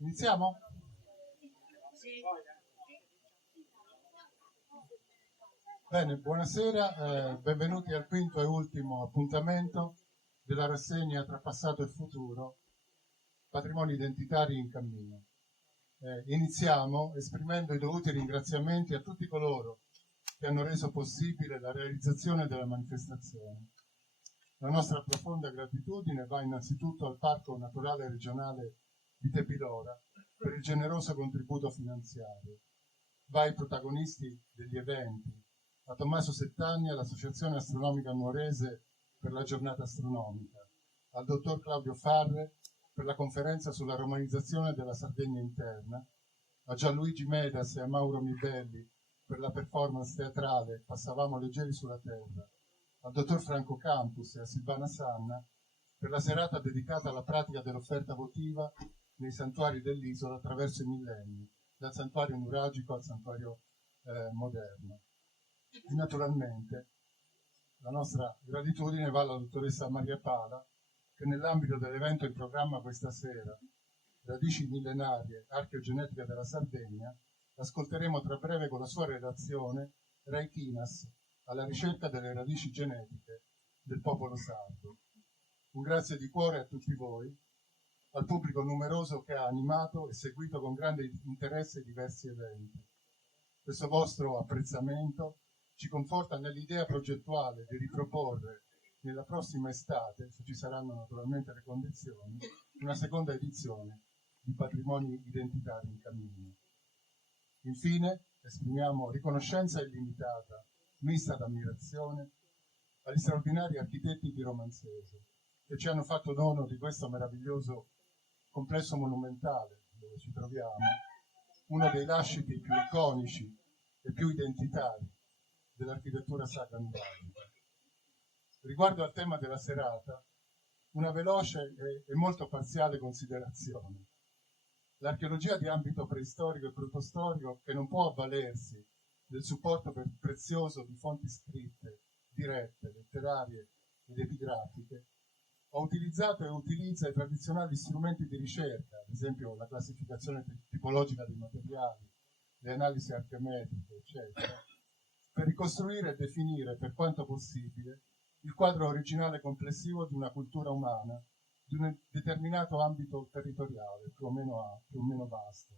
Iniziamo? Sì. Bene, buonasera, benvenuti al quinto e ultimo appuntamento della rassegna tra passato e futuro, patrimoni identitari in cammino. Iniziamo esprimendo i dovuti ringraziamenti a tutti coloro che hanno reso possibile la realizzazione della manifestazione. La nostra profonda gratitudine va innanzitutto al Parco Naturale Regionale di Tepilora per il generoso contributo finanziario. Va ai protagonisti degli eventi, a Tommaso Settagni, all'Associazione Astronomica Nuorese per la giornata astronomica, al dottor Claudio Farre per la conferenza sulla romanizzazione della Sardegna interna, a Gianluigi Medas e a Mauro Mibelli per la performance teatrale Passavamo leggeri sulla terra, al dottor Franco Campus e a Silvana Sanna per la serata dedicata alla pratica dell'offerta votiva nei santuari dell'isola attraverso i millenni, dal santuario nuragico al santuario moderno. E naturalmente la nostra gratitudine va alla dottoressa Maria Pala, che nell'ambito dell'evento in programma questa sera, Radici millenarie, archeogenetica della Sardegna, ascolteremo tra breve con la sua relazione Reikinas, alla ricerca delle radici genetiche del popolo sardo. Un grazie di cuore a tutti voi, al pubblico numeroso che ha animato e seguito con grande interesse diversi eventi. Questo vostro apprezzamento ci conforta nell'idea progettuale di riproporre nella prossima estate, se ci saranno naturalmente le condizioni, una seconda edizione di Patrimoni Identitari in Cammino. Infine, esprimiamo riconoscenza illimitata, mista ad ammirazione, agli straordinari architetti di Romanzese che ci hanno fatto dono di questo meraviglioso complesso monumentale dove ci troviamo, uno dei lasciti più iconici e più identitari dell'architettura sacra nuragica. Riguardo al tema della serata, una veloce e molto parziale considerazione. L'archeologia di ambito preistorico e protostorico, che non può avvalersi del supporto prezioso di fonti scritte, dirette, letterarie ed epigrafiche, ha utilizzato e utilizza i tradizionali strumenti di ricerca, ad esempio la classificazione tipologica dei materiali, le analisi archeometriche, eccetera, per ricostruire e definire, per quanto possibile, il quadro originale complessivo di una cultura umana di un determinato ambito territoriale, più o meno vasto.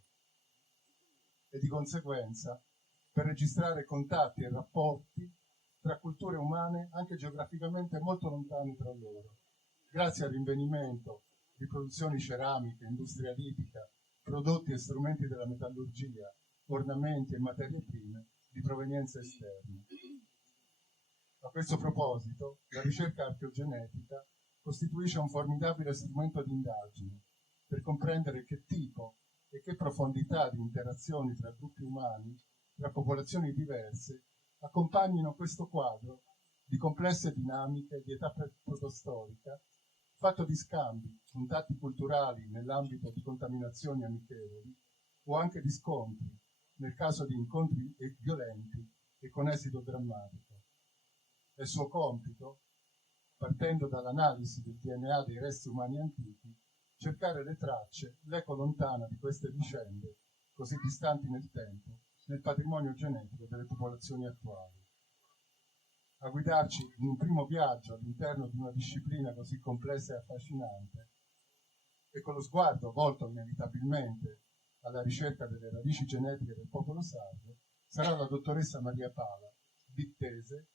E di conseguenza, per registrare contatti e rapporti tra culture umane anche geograficamente molto lontani tra loro, grazie al rinvenimento di produzioni ceramiche, industria litica, prodotti e strumenti della metallurgia, ornamenti e materie prime di provenienza esterna. A questo proposito, la ricerca archeogenetica costituisce un formidabile strumento di indagine per comprendere che tipo e che profondità di interazioni tra gruppi umani, tra popolazioni diverse, accompagnino questo quadro di complesse dinamiche di età protostorica, fatto di scambi, contatti culturali nell'ambito di contaminazioni amichevoli o anche di scontri, nel caso di incontri violenti e con esito drammatico. È suo compito, partendo dall'analisi del DNA dei resti umani antichi, cercare le tracce, l'eco lontana di queste vicende, così distanti nel tempo, nel patrimonio genetico delle popolazioni attuali. A guidarci in un primo viaggio all'interno di una disciplina così complessa e affascinante, e con lo sguardo volto inevitabilmente alla ricerca delle radici genetiche del popolo sardo, sarà la dottoressa Maria Pala, vittese.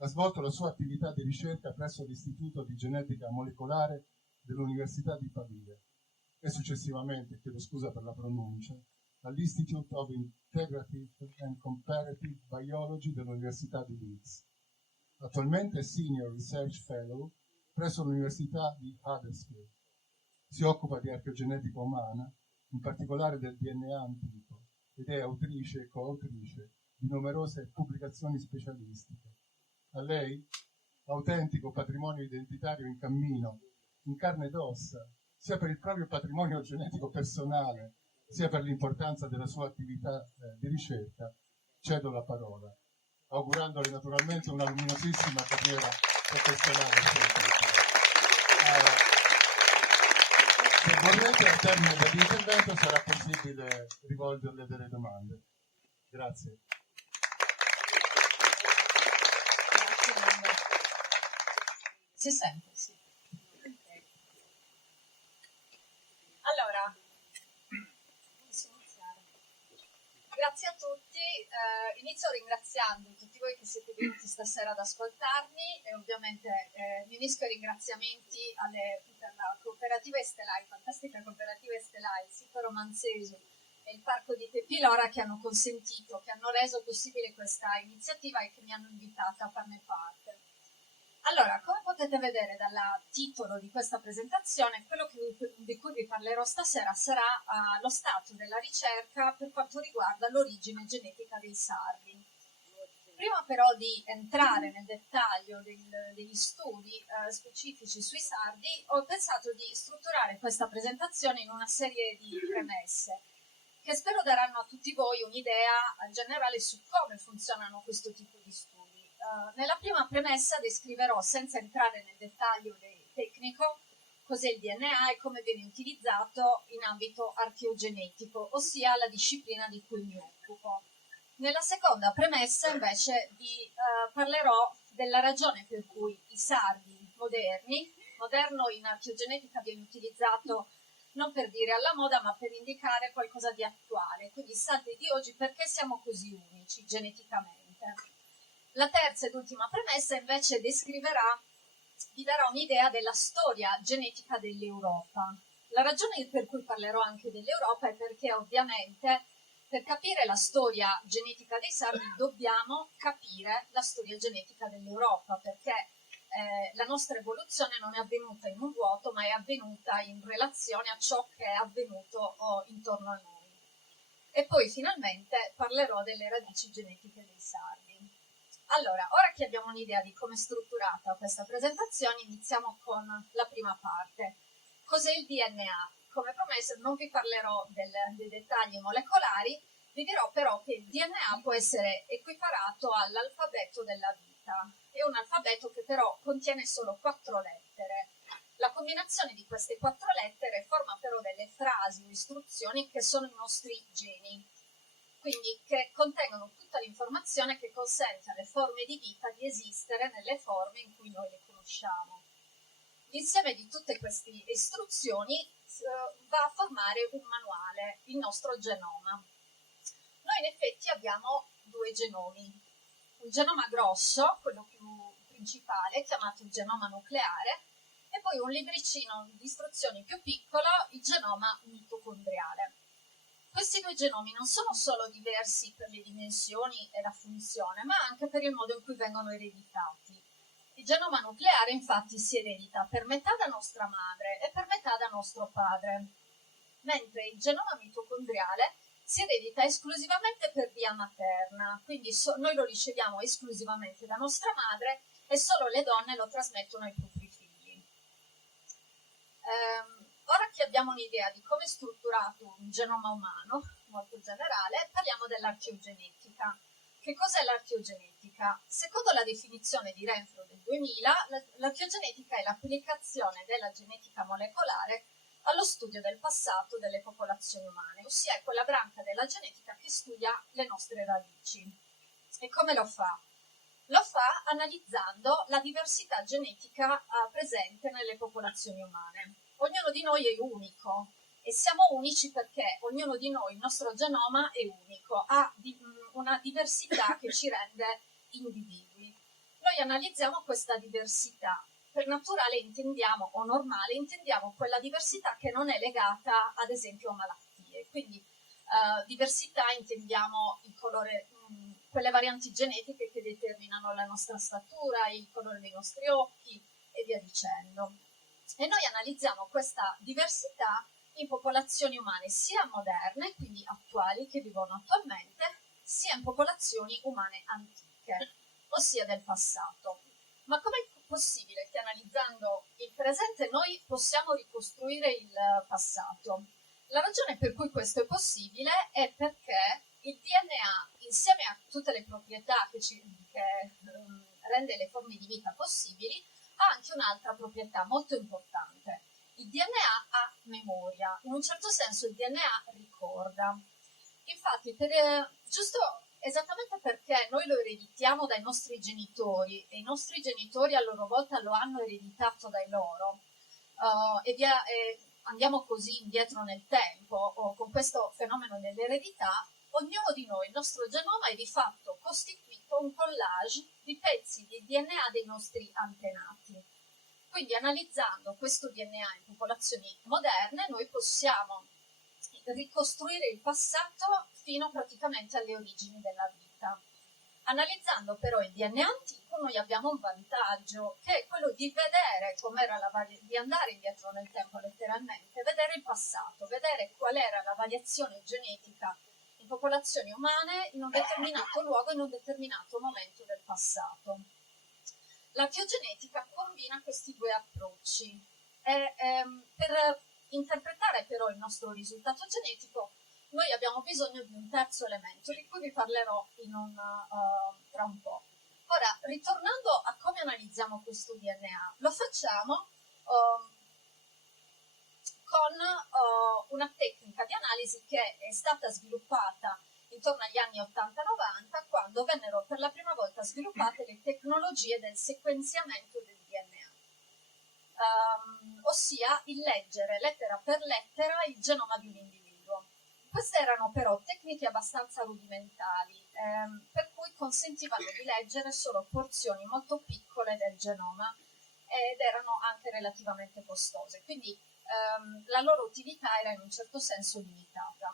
Ha svolto la sua attività di ricerca presso l'Istituto di Genetica Molecolare dell'Università di Pavia e successivamente, chiedo scusa per la pronuncia, all'Institute of Integrative and Comparative Biology dell'Università di Leeds. Attualmente è Senior Research Fellow presso l'Università di Huddersfield. Si occupa di archeogenetica umana, in particolare del DNA antico, ed è autrice e coautrice di numerose pubblicazioni specialistiche. A lei, autentico patrimonio identitario in cammino, in carne ed ossa, sia per il proprio patrimonio genetico personale, sia per l'importanza della sua attività di ricerca, cedo la parola, augurandole naturalmente una luminosissima carriera professionale. Se volete, al termine dell'intervento sarà possibile rivolgerle delle domande. Grazie. Si sente, sì. Allora, grazie a tutti. Inizio ringraziando tutti voi che siete venuti stasera ad ascoltarmi e ovviamente mi unisco ai ringraziamenti per la cooperativa Estelai, fantastica cooperativa Estelai, il sito romanzeso e il parco di Tepilora che hanno consentito, che hanno reso possibile questa iniziativa e che mi hanno invitata a farne parte. Allora, come potete vedere dal titolo di questa presentazione, quello di cui vi parlerò stasera sarà lo stato della ricerca per quanto riguarda l'origine genetica dei sardi. Prima però di entrare nel dettaglio degli studi specifici sui sardi, ho pensato di strutturare questa presentazione in una serie di premesse che spero daranno a tutti voi un'idea generale su come funzionano questo tipo di studi. Nella prima premessa descriverò, senza entrare nel dettaglio tecnico, cos'è il DNA e come viene utilizzato in ambito archeogenetico, ossia la disciplina di cui mi occupo. Nella seconda premessa, invece, vi parlerò della ragione per cui i sardi moderni, moderno in archeogenetica viene utilizzato non per dire alla moda, ma per indicare qualcosa di attuale. Quindi i sardi di oggi, perché siamo così unici geneticamente? La terza ed ultima premessa invece vi darà un'idea della storia genetica dell'Europa. La ragione per cui parlerò anche dell'Europa è perché ovviamente per capire la storia genetica dei sardi dobbiamo capire la storia genetica dell'Europa, perché la nostra evoluzione non è avvenuta in un vuoto, ma è avvenuta in relazione a ciò che è avvenuto intorno a noi. E poi finalmente parlerò delle radici genetiche dei sardi. Allora, ora che abbiamo un'idea di come è strutturata questa presentazione, iniziamo con la prima parte. Cos'è il DNA? Come promesso non vi parlerò dei dettagli molecolari, vi dirò però che il DNA può essere equiparato all'alfabeto della vita. È un alfabeto che però contiene solo 4 lettere. La combinazione di queste 4 lettere forma però delle frasi o istruzioni che sono i nostri geni, quindi che contengono tutta l'informazione che consente alle forme di vita di esistere nelle forme in cui noi le conosciamo. L'insieme di tutte queste istruzioni va a formare un manuale, il nostro genoma. Noi in effetti abbiamo 2 genomi, un genoma grosso, quello più principale, chiamato il genoma nucleare, e poi un libricino di istruzioni più piccolo, il genoma mitocondriale. Questi 2 genomi non sono solo diversi per le dimensioni e la funzione, ma anche per il modo in cui vengono ereditati. Il genoma nucleare infatti si eredita per metà da nostra madre e per metà da nostro padre, mentre il genoma mitocondriale si eredita esclusivamente per via materna, quindi noi lo riceviamo esclusivamente da nostra madre e solo le donne lo trasmettono ai propri figli. Ora che abbiamo un'idea di come è strutturato un genoma umano, molto generale, parliamo dell'archeogenetica. Che cos'è l'archeogenetica? Secondo la definizione di Renfro del 2000, l'archeogenetica è l'applicazione della genetica molecolare allo studio del passato delle popolazioni umane, ossia è quella branca della genetica che studia le nostre radici. E come lo fa? Lo fa analizzando la diversità genetica presente nelle popolazioni umane. Ognuno di noi è unico e siamo unici perché ognuno di noi, il nostro genoma è unico, ha una diversità che ci rende individui. Noi analizziamo questa diversità. Per naturale intendiamo, o normale, intendiamo quella diversità che non è legata ad esempio a malattie. Quindi diversità intendiamo il colore, quelle varianti genetiche che determinano la nostra statura, il colore dei nostri occhi e via dicendo. E noi analizziamo questa diversità in popolazioni umane sia moderne, quindi attuali, che vivono attualmente, sia in popolazioni umane antiche, ossia del passato. Ma com'è possibile che analizzando il presente noi possiamo ricostruire il passato? La ragione per cui questo è possibile è perché il DNA, insieme a tutte le proprietà che rende le forme di vita possibili, ha anche un'altra proprietà molto importante. Il DNA ha memoria, in un certo senso il DNA ricorda. Infatti, giusto esattamente perché noi lo ereditiamo dai nostri genitori e i nostri genitori a loro volta lo hanno ereditato dai loro, e andiamo così indietro nel tempo, con questo fenomeno dell'eredità, ognuno di noi, il nostro genoma è di fatto costituito un collage di pezzi di DNA dei nostri antenati. Quindi analizzando questo DNA in popolazioni moderne noi possiamo ricostruire il passato fino praticamente alle origini della vita. Analizzando però il DNA antico noi abbiamo un vantaggio, che è quello di vedere com'era di andare indietro nel tempo letteralmente, vedere il passato, vedere qual era la variazione genetica in popolazioni umane in un determinato luogo, in un determinato momento del passato. L'archeogenetica combina questi due approcci e per interpretare però il nostro risultato genetico noi abbiamo bisogno di un terzo elemento di cui vi parlerò tra un po'. Ora, ritornando a come analizziamo questo DNA, lo facciamo con una tecnica di analisi che è stata sviluppata intorno agli anni 80-90, quando vennero per la prima volta sviluppate le tecnologie del sequenziamento del DNA, ossia il leggere lettera per lettera il genoma di un individuo. Queste erano però tecniche abbastanza rudimentali, per cui consentivano di leggere solo porzioni molto piccole del genoma ed erano anche relativamente costose, quindi la loro utilità era in un certo senso limitata.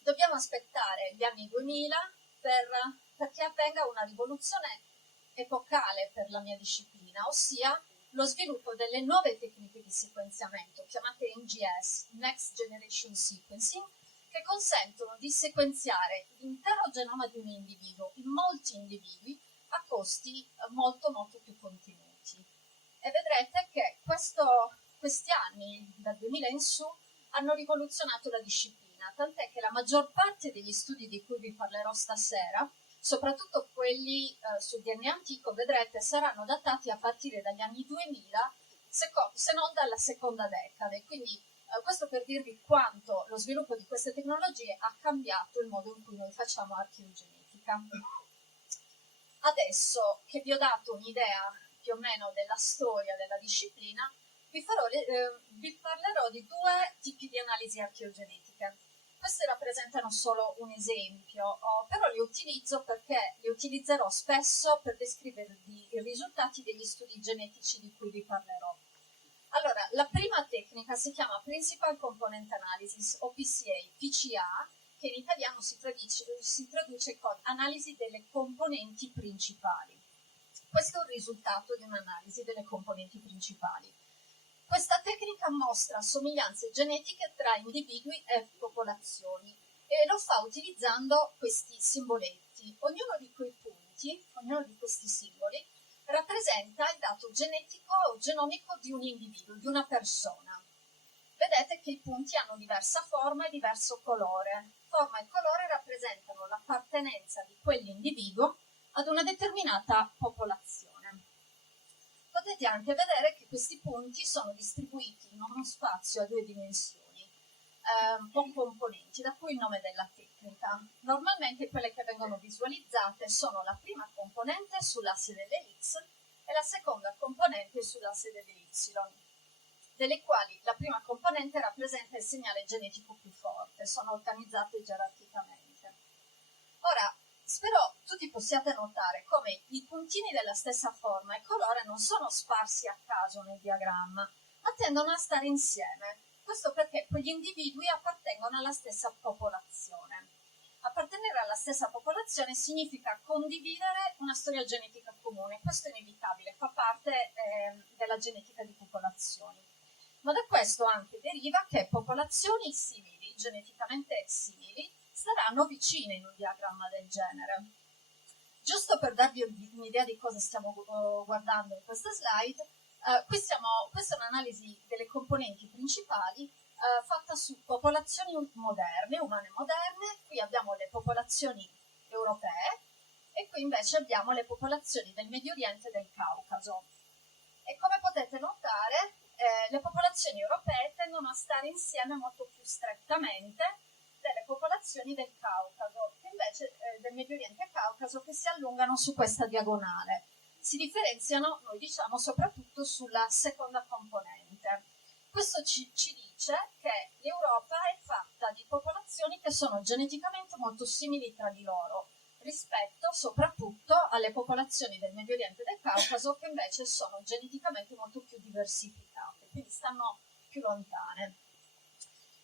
Dobbiamo aspettare gli anni 2000 perché avvenga una rivoluzione epocale per la mia disciplina, ossia lo sviluppo delle nuove tecniche di sequenziamento, chiamate NGS, Next Generation Sequencing, che consentono di sequenziare l'intero genoma di un individuo in molti individui a costi molto molto più contenuti. E vedrete che questi anni, dal 2000 in su, hanno rivoluzionato la disciplina, tant'è che la maggior parte degli studi di cui vi parlerò stasera, soprattutto quelli sul DNA antico, vedrete, saranno datati a partire dagli anni 2000, se non dalla seconda decade. Quindi questo per dirvi quanto lo sviluppo di queste tecnologie ha cambiato il modo in cui noi facciamo archeogenetica. Adesso che vi ho dato un'idea più o meno della storia della disciplina, vi parlerò di due tipi di analisi archeogenetiche. Queste rappresentano solo un esempio, però li utilizzo perché li utilizzerò spesso per descrivervi i risultati degli studi genetici di cui vi parlerò. Allora, la prima tecnica si chiama Principal Component Analysis, o PCA, che in italiano si traduce con analisi delle componenti principali. Questo è il risultato di un'analisi delle componenti principali. Questa tecnica mostra somiglianze genetiche tra individui e popolazioni e lo fa utilizzando questi simboletti. Ognuno di quei punti, ognuno di questi simboli, rappresenta il dato genetico o genomico di un individuo, di una persona. Vedete che i punti hanno diversa forma e diverso colore. Forma e colore rappresentano l'appartenenza di quell'individuo ad una determinata popolazione. Potete anche vedere che questi punti sono distribuiti in uno spazio a due dimensioni o componenti, da cui il nome della tecnica. Normalmente quelle che vengono visualizzate sono la prima componente sull'asse delle X e la seconda componente sull'asse delle Y, delle quali la prima componente rappresenta il segnale genetico più forte, sono organizzate gerarchicamente. Ora, spero tutti possiate notare come i puntini della stessa forma e colore non sono sparsi a caso nel diagramma, ma tendono a stare insieme. Questo perché quegli individui appartengono alla stessa popolazione. Appartenere alla stessa popolazione significa condividere una storia genetica comune. Questo è inevitabile, fa parte della genetica di popolazioni. Ma da questo anche deriva che popolazioni simili, geneticamente simili, saranno vicine in un diagramma del genere. Giusto per darvi un'idea di cosa stiamo guardando in questa slide, questa è un'analisi delle componenti principali fatta su popolazioni moderne, umane moderne. Qui abbiamo le popolazioni europee e qui invece abbiamo le popolazioni del Medio Oriente e del Caucaso. E come potete notare, le popolazioni europee tendono a stare insieme molto più strettamente delle popolazioni del Caucaso, che invece del Medio Oriente e Caucaso, che si allungano su questa diagonale. Si differenziano, noi diciamo, soprattutto sulla seconda componente. Questo ci dice che l'Europa è fatta di popolazioni che sono geneticamente molto simili tra di loro, rispetto soprattutto alle popolazioni del Medio Oriente e del Caucaso, che invece sono geneticamente molto più diversificate, quindi stanno più lontane.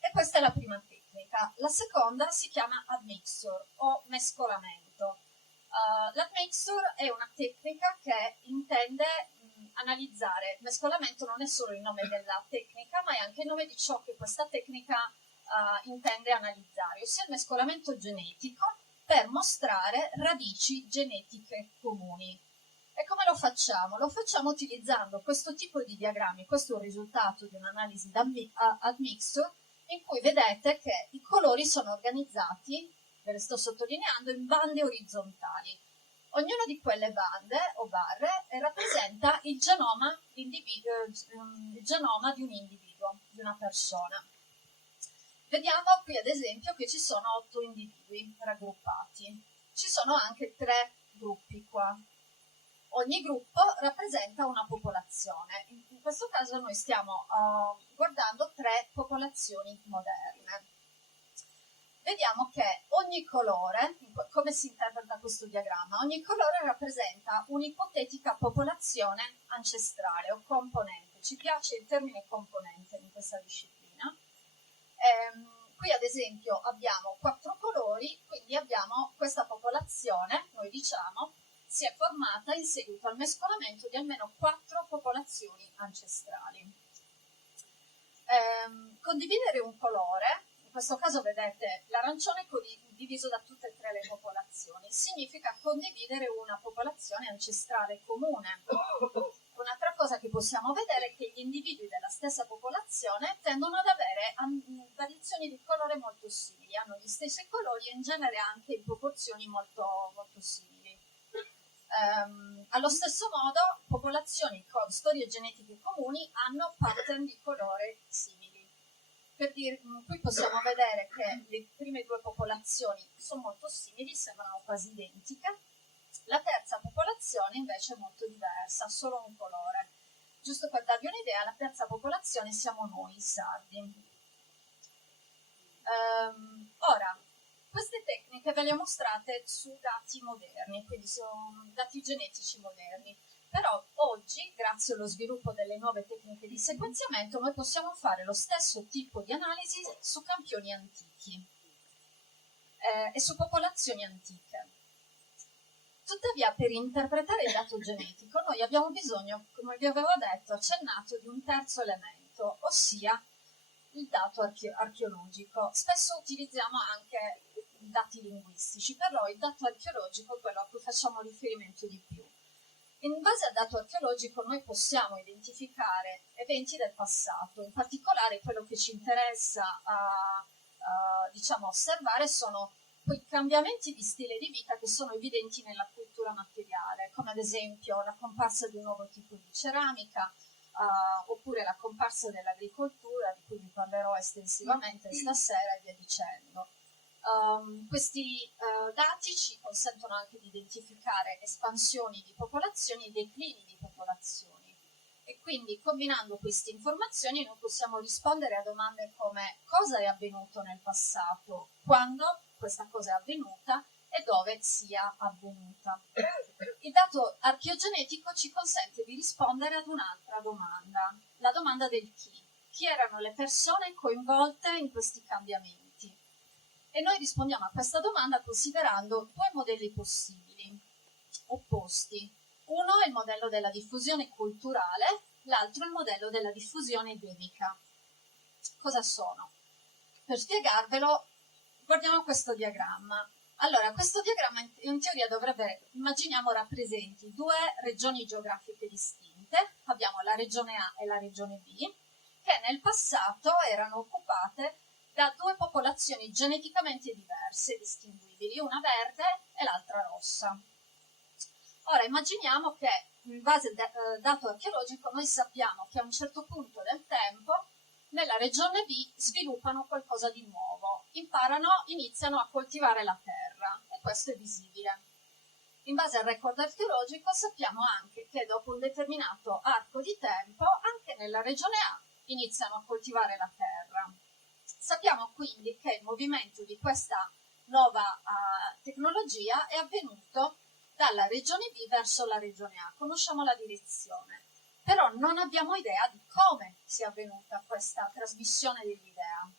E questa è la prima tecnica. La seconda si chiama admixture o mescolamento. L'admixture è una tecnica che intende analizzare. Mescolamento non è solo il nome della tecnica, ma è anche il nome di ciò che questa tecnica intende analizzare, ossia il mescolamento genetico per mostrare radici genetiche comuni. E come lo facciamo? Lo facciamo utilizzando questo tipo di diagrammi. Questo è un risultato di un'analisi admixture, in cui vedete che i colori sono organizzati, ve le sto sottolineando, in bande orizzontali. Ognuna di quelle bande o barre rappresenta il genoma di un individuo, di una persona. Vediamo qui ad esempio che ci sono 8 individui raggruppati. Ci sono anche 3 gruppi qua. Ogni gruppo rappresenta una popolazione. In questo caso noi stiamo guardando 3 popolazioni moderne. Vediamo che ogni colore, come si interpreta questo diagramma, ogni colore rappresenta un'ipotetica popolazione ancestrale o componente. Ci piace il termine componente in questa disciplina. Qui ad esempio abbiamo 4 colori, quindi abbiamo questa popolazione, noi diciamo, si è formata in seguito al mescolamento di almeno 4 popolazioni ancestrali. Condividere un colore, in questo caso vedete l'arancione è diviso da tutte e 3 le popolazioni, significa condividere una popolazione ancestrale comune. Un'altra cosa che possiamo vedere è che gli individui della stessa popolazione tendono ad avere variazioni di colore molto simili, hanno gli stessi colori e in genere anche in proporzioni molto, molto simili. Allo stesso modo, popolazioni con storie genetiche comuni hanno pattern di colore simili. Qui possiamo vedere che le prime 2 popolazioni sono molto simili, sembrano quasi identiche. La terza popolazione invece è molto diversa, solo un colore. Giusto per darvi un'idea, la terza popolazione siamo noi, i sardi. Ora, queste tecniche ve le ho mostrate su dati moderni, quindi sono dati genetici moderni. Però oggi, grazie allo sviluppo delle nuove tecniche di sequenziamento, noi possiamo fare lo stesso tipo di analisi su campioni antichi e su popolazioni antiche. Tuttavia, per interpretare il dato genetico, noi abbiamo bisogno, come vi avevo detto, accennato, di un terzo elemento, ossia il dato archeologico. Spesso utilizziamo anche i dati linguistici, però il dato archeologico è quello a cui facciamo riferimento di più. In base al dato archeologico noi possiamo identificare eventi del passato, in particolare quello che ci interessa diciamo, osservare sono quei cambiamenti di stile di vita che sono evidenti nella cultura materiale, come ad esempio la comparsa di un nuovo tipo di ceramica, oppure la comparsa dell'agricoltura, di cui vi parlerò estensivamente stasera e via dicendo. Questi dati ci consentono anche di identificare espansioni di popolazioni e declini di popolazioni. E quindi combinando queste informazioni noi possiamo rispondere a domande come cosa è avvenuto nel passato, quando questa cosa è avvenuta e dove sia avvenuta. Il dato archeogenetico ci consente di rispondere ad un'altra domanda, la domanda del chi. Chi erano le persone coinvolte in questi cambiamenti? E noi rispondiamo a questa domanda considerando 2 modelli possibili, opposti. Uno è il modello della diffusione culturale, l'altro è il modello della diffusione edemica. Cosa sono? Per spiegarvelo, guardiamo questo diagramma. Allora, questo diagramma in teoria dovrebbe, immaginiamo, rappresenti 2 regioni geografiche distinte. Abbiamo la regione A e la regione B, che nel passato erano occupate da 2 popolazioni geneticamente diverse, distinguibili, una verde e l'altra rossa. Ora immaginiamo che in base al dato archeologico noi sappiamo che a un certo punto del tempo nella regione B sviluppano qualcosa di nuovo, iniziano a coltivare la terra e questo è visibile. In base al record archeologico sappiamo anche che dopo un determinato arco di tempo anche nella regione A iniziano a coltivare la terra. Sappiamo quindi che il movimento di questa nuova tecnologia è avvenuto dalla regione B verso la regione A. Conosciamo la direzione, però non abbiamo idea di come sia avvenuta questa trasmissione dell'idea.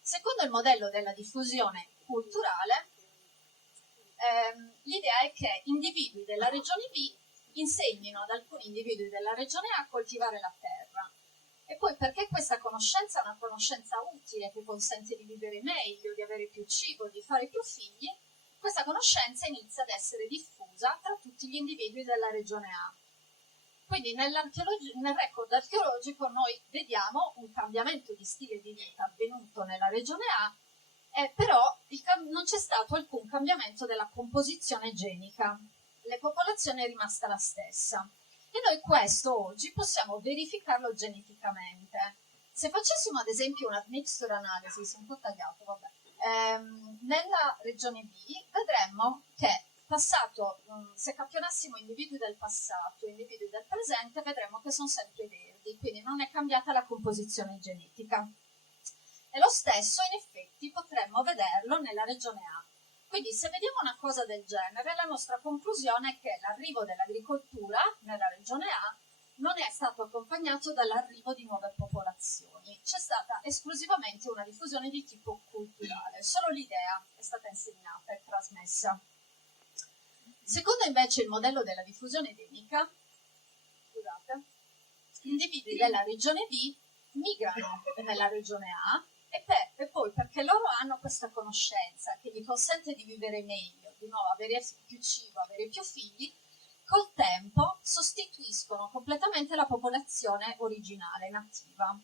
Secondo il modello della diffusione culturale, l'idea è che individui della regione B insegnino ad alcuni individui della regione A a coltivare la terra. E poi perché questa conoscenza è una conoscenza utile che consente di vivere meglio, di avere più cibo, di fare più figli, questa conoscenza inizia ad essere diffusa tra tutti gli individui della regione A. Quindi nel record archeologico noi vediamo un cambiamento di stile di vita avvenuto nella regione A, però non c'è stato alcun cambiamento della composizione genica. La popolazione è rimasta la stessa. E noi questo oggi possiamo verificarlo geneticamente. Se facessimo ad esempio una mixture analysis, un po' tagliato, vabbè, nella regione B vedremmo che se campionassimo individui del passato e individui del presente, vedremo che sono sempre verdi, quindi non è cambiata la composizione genetica. E lo stesso in effetti potremmo vederlo nella regione A. Quindi se vediamo una cosa del genere, la nostra conclusione è che l'arrivo dell'agricoltura nella regione A non è stato accompagnato dall'arrivo di nuove popolazioni, c'è stata esclusivamente una diffusione di tipo culturale, solo l'idea è stata insegnata e trasmessa. Secondo invece il modello della diffusione edemica, gli individui della regione B migrano nella regione A e poi perché loro hanno questa conoscenza che gli consente di vivere meglio, di nuovo avere più cibo, avere più figli, col tempo sostituiscono completamente la popolazione originale, nativa,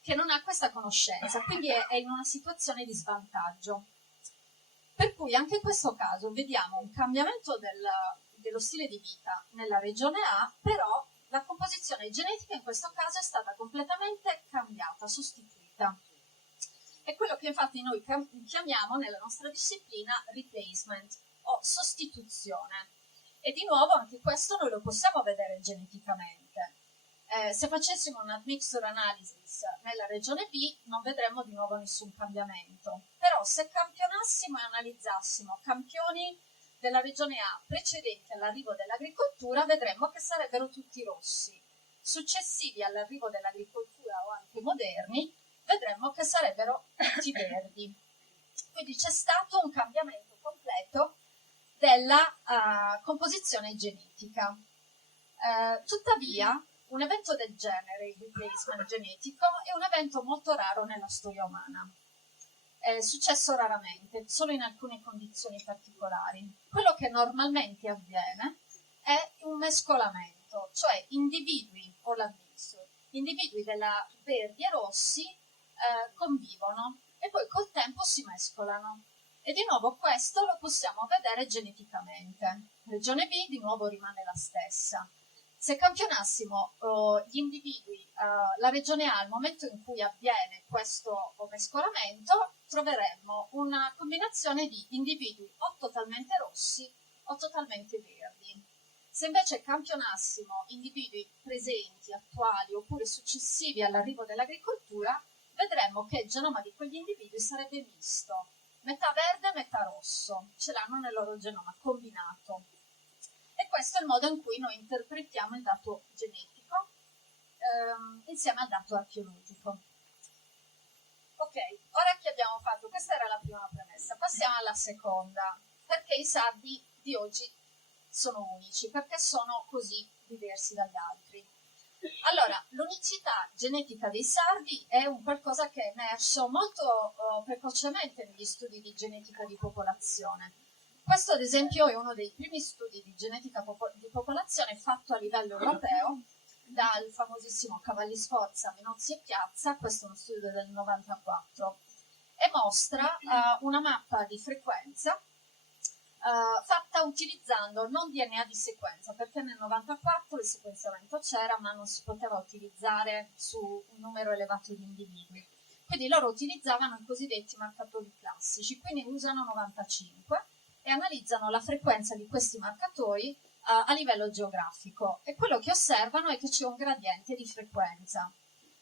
che non ha questa conoscenza, quindi è in una situazione di svantaggio. Per cui anche in questo caso vediamo un cambiamento dello stile di vita nella regione A, però la composizione genetica in questo caso è stata completamente cambiata, sostituita. È quello che infatti noi chiamiamo nella nostra disciplina replacement o sostituzione. E di nuovo anche questo noi lo possiamo vedere geneticamente. Se facessimo una mixture analysis nella regione B non vedremmo di nuovo nessun cambiamento. Però se campionassimo e analizzassimo campioni della regione A precedenti all'arrivo dell'agricoltura, vedremmo che sarebbero tutti rossi. Successivi all'arrivo dell'agricoltura o anche moderni, vedremmo che sarebbero tutti verdi. Quindi c'è stato un cambiamento completo della composizione genetica. Tuttavia, un evento del genere, il replacement genetico, è un evento molto raro nella storia umana. È successo raramente, solo in alcune condizioni particolari. Quello che normalmente avviene è un mescolamento, cioè individui della verdi e rossi convivono e poi col tempo si mescolano. E di nuovo questo lo possiamo vedere geneticamente. Regione B di nuovo rimane la stessa. Se campionassimo gli individui, la regione A al momento in cui avviene questo mescolamento, troveremmo una combinazione di individui o totalmente rossi o totalmente verdi. Se invece campionassimo individui presenti, attuali oppure successivi all'arrivo dell'agricoltura, vedremmo che il genoma di quegli individui sarebbe misto, metà verde e metà rosso, ce l'hanno nel loro genoma combinato. E questo è il modo in cui noi interpretiamo il dato genetico insieme al dato archeologico. Ok, ora che abbiamo fatto, questa era la prima premessa, passiamo alla seconda. Perché i sardi di oggi sono unici? Perché sono così diversi dagli altri? Allora, l'unicità genetica dei sardi è un qualcosa che è emerso molto precocemente negli studi di genetica di popolazione. Questo ad esempio è uno dei primi studi di genetica di popolazione fatto a livello europeo dal famosissimo Cavalli Sforza, Menozzi e Piazza, questo è uno studio del 94, e mostra una mappa di frequenza fatta utilizzando non DNA di sequenza, perché nel 94 il sequenziamento c'era, ma non si poteva utilizzare su un numero elevato di individui. Quindi loro utilizzavano i cosiddetti marcatori classici, quindi usano 95 e analizzano la frequenza di questi marcatori a livello geografico, e quello che osservano è che c'è un gradiente di frequenza.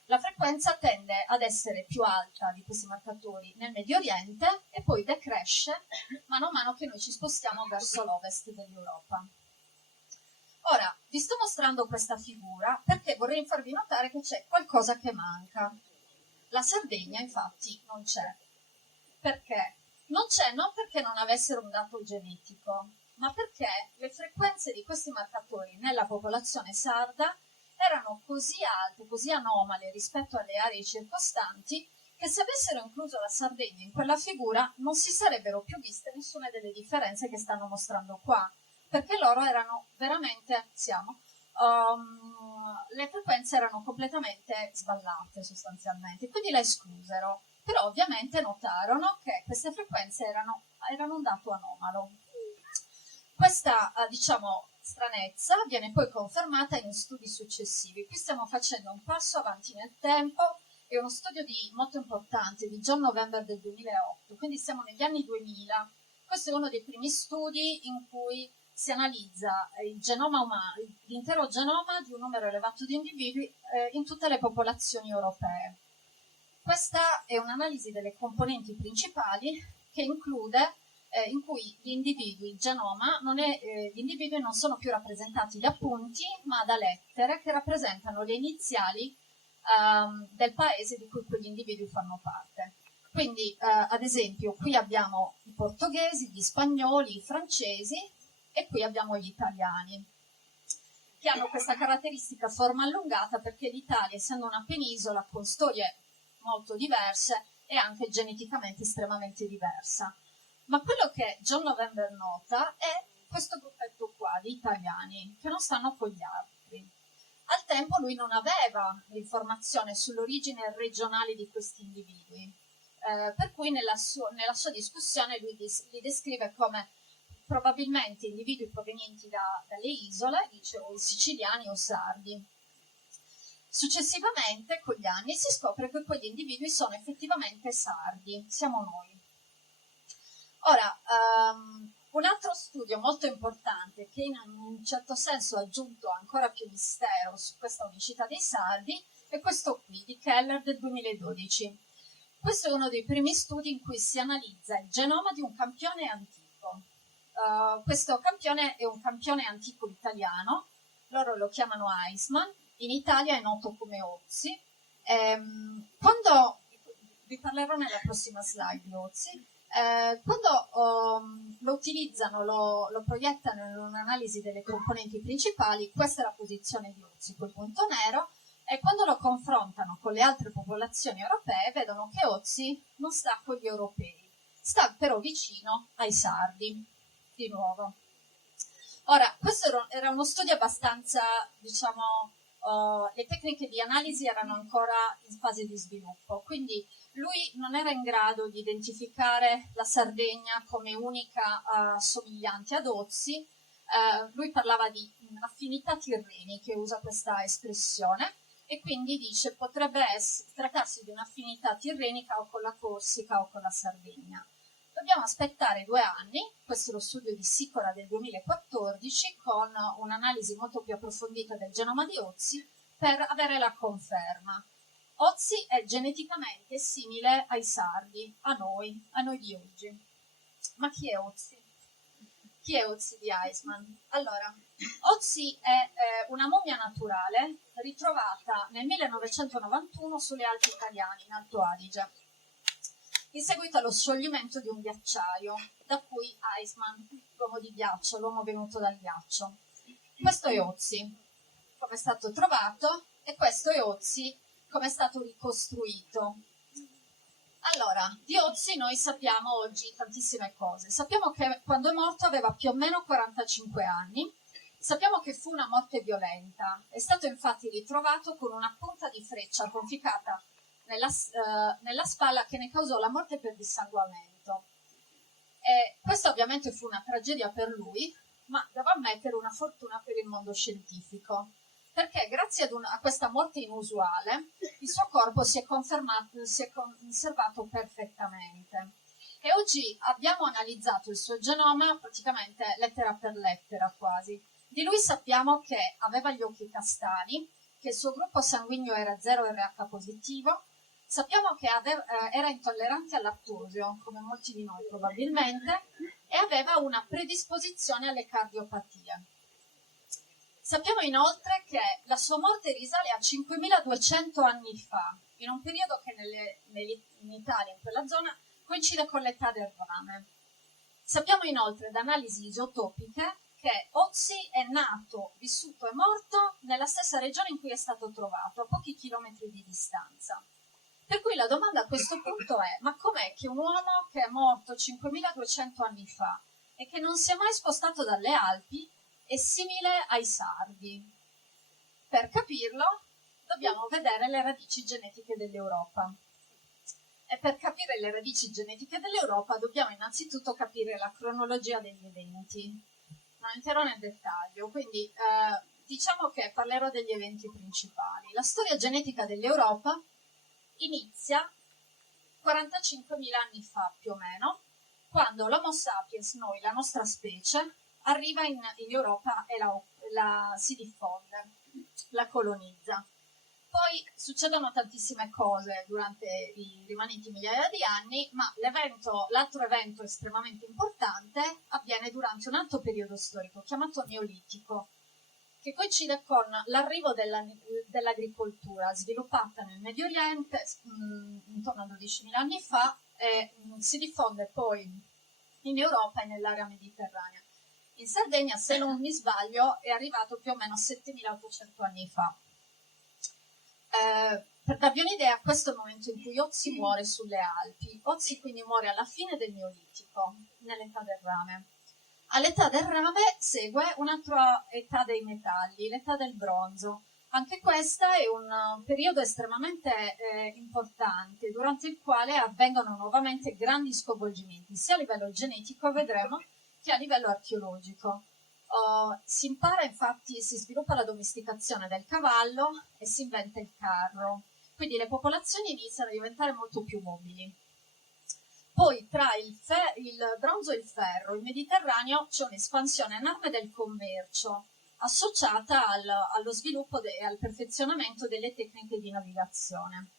La frequenza tende ad essere più alta di questi marcatori nel Medio Oriente e poi decresce mano a mano che noi ci spostiamo verso l'ovest dell'Europa. Ora, vi sto mostrando questa figura perché vorrei farvi notare che c'è qualcosa che manca. La Sardegna, infatti, non c'è. Perché? Non c'è non perché non avessero un dato genetico, ma perché le frequenze di questi marcatori nella popolazione sarda erano così alte, così anomale rispetto alle aree circostanti, che se avessero incluso la Sardegna in quella figura non si sarebbero più viste nessuna delle differenze che stanno mostrando qua, perché loro erano veramente, le frequenze erano completamente sballate sostanzialmente, quindi la esclusero, però ovviamente notarono che queste frequenze erano un dato anomalo. Questa, stranezza viene poi confermata in studi successivi. Qui stiamo facendo un passo avanti nel tempo, è uno studio molto importante di John November del 2008, quindi siamo negli anni 2000. Questo è uno dei primi studi in cui si analizza il genoma umano, l'intero genoma di un numero elevato di individui in tutte le popolazioni europee. Questa è un'analisi delle componenti principali che include in cui gli individui, il genoma, gli individui non sono più rappresentati da punti, ma da lettere che rappresentano le iniziali del paese di cui quegli individui fanno parte. Quindi, ad esempio, qui abbiamo i portoghesi, gli spagnoli, i francesi, e qui abbiamo gli italiani, che hanno questa caratteristica forma allungata perché l'Italia, essendo una penisola con storie molto diverse, è anche geneticamente estremamente diversa. Ma quello che John November nota è questo gruppetto qua di italiani che non stanno con gli altri. Al tempo lui non aveva l'informazione sull'origine regionale di questi individui, per cui nella sua discussione lui li descrive come probabilmente individui provenienti dalle isole, dice o siciliani o sardi. Successivamente, con gli anni, si scopre che quegli individui sono effettivamente sardi, siamo noi. Ora, un altro studio molto importante che in un certo senso ha aggiunto ancora più mistero su questa unicità dei sardi è questo qui di Keller del 2012. Questo è uno dei primi studi in cui si analizza il genoma di un campione antico. Questo campione è un campione antico italiano, loro lo chiamano Eisman, in Italia è noto come Ozzi. Quando vi parlerò nella prossima slide di Ozzi, quando lo utilizzano, lo proiettano in un'analisi delle componenti principali, questa è la posizione di Ozzi col punto nero, e quando lo confrontano con le altre popolazioni europee vedono che Ozzi non sta con gli europei, sta però vicino ai sardi, di nuovo. Ora, questo era uno studio abbastanza, le tecniche di analisi erano ancora in fase di sviluppo, quindi lui non era in grado di identificare la Sardegna come unica somigliante ad Ozzi. Lui parlava di affinità tirrenica, usa questa espressione, e quindi dice potrebbe trattarsi di un'affinità tirrenica o con la Corsica o con la Sardegna. Dobbiamo aspettare 2 anni, questo è lo studio di Sicora del 2014, con un'analisi molto più approfondita del genoma di Ozzi per avere la conferma. Ozzi è geneticamente simile ai sardi, a noi di oggi. Ma chi è Ozzi? Chi è Ozzi di Eisman? Allora, Ozzi è una mummia naturale ritrovata nel 1991 sulle Alpi italiane, in Alto Adige, in seguito allo scioglimento di un ghiacciaio, da cui Eisman, l'uomo di ghiaccio, l'uomo venuto dal ghiaccio. Questo è Ozzi, come è stato trovato, e questo è Ozzi, come è stato ricostruito. Allora, di Ozzi noi sappiamo oggi tantissime cose. Sappiamo che quando è morto aveva più o meno 45 anni, sappiamo che fu una morte violenta, è stato infatti ritrovato con una punta di freccia conficcata nella spalla che ne causò la morte per dissanguamento. E questa ovviamente fu una tragedia per lui, ma devo ammettere una fortuna per il mondo scientifico, perché grazie a questa morte inusuale il suo corpo si è conservato perfettamente. E oggi abbiamo analizzato il suo genoma praticamente lettera per lettera quasi. Di lui sappiamo che aveva gli occhi castani, che il suo gruppo sanguigno era 0RH positivo, sappiamo che era intollerante al lattosio, come molti di noi probabilmente, e aveva una predisposizione alle cardiopatie. Sappiamo inoltre che la sua morte risale a 5.200 anni fa, in un periodo che in Italia, in quella zona, coincide con l'età del rame. Sappiamo inoltre da analisi isotopiche che Ötzi è nato, vissuto e morto nella stessa regione in cui è stato trovato, a pochi chilometri di distanza. Per cui la domanda a questo punto è: ma com'è che un uomo che è morto 5.200 anni fa e che non si è mai spostato dalle Alpi è simile ai sardi? Per capirlo dobbiamo vedere le radici genetiche dell'Europa. E per capire le radici genetiche dell'Europa dobbiamo innanzitutto capire la cronologia degli eventi. Non entrerò nel dettaglio, quindi diciamo che parlerò degli eventi principali. La storia genetica dell'Europa inizia 45.000 anni fa più o meno, quando l'Homo sapiens, noi, la nostra specie, arriva in Europa e si diffonde, la colonizza. Poi succedono tantissime cose durante i rimanenti migliaia di anni, ma l'altro evento estremamente importante avviene durante un altro periodo storico chiamato Neolitico, che coincide con l'arrivo dell'agricoltura sviluppata nel Medio Oriente intorno a 12.000 anni fa e si diffonde poi in Europa e nell'area mediterranea. In Sardegna, se non mi sbaglio, è arrivato più o meno 7.800 anni fa. Per darvi un'idea, questo è il momento in cui Ötzi muore sulle Alpi. Ötzi quindi muore alla fine del Neolitico, nell'età del rame. All'età del rame segue un'altra età dei metalli, l'età del bronzo. Anche questa è un periodo estremamente importante, durante il quale avvengono nuovamente grandi sconvolgimenti, sia a livello genetico, vedremo, che a livello archeologico. Si impara, infatti, si sviluppa la domesticazione del cavallo e si inventa il carro. Quindi le popolazioni iniziano a diventare molto più mobili. Poi tra il bronzo e il ferro, il Mediterraneo, c'è un'espansione enorme del commercio, associata allo sviluppo e al perfezionamento delle tecniche di navigazione.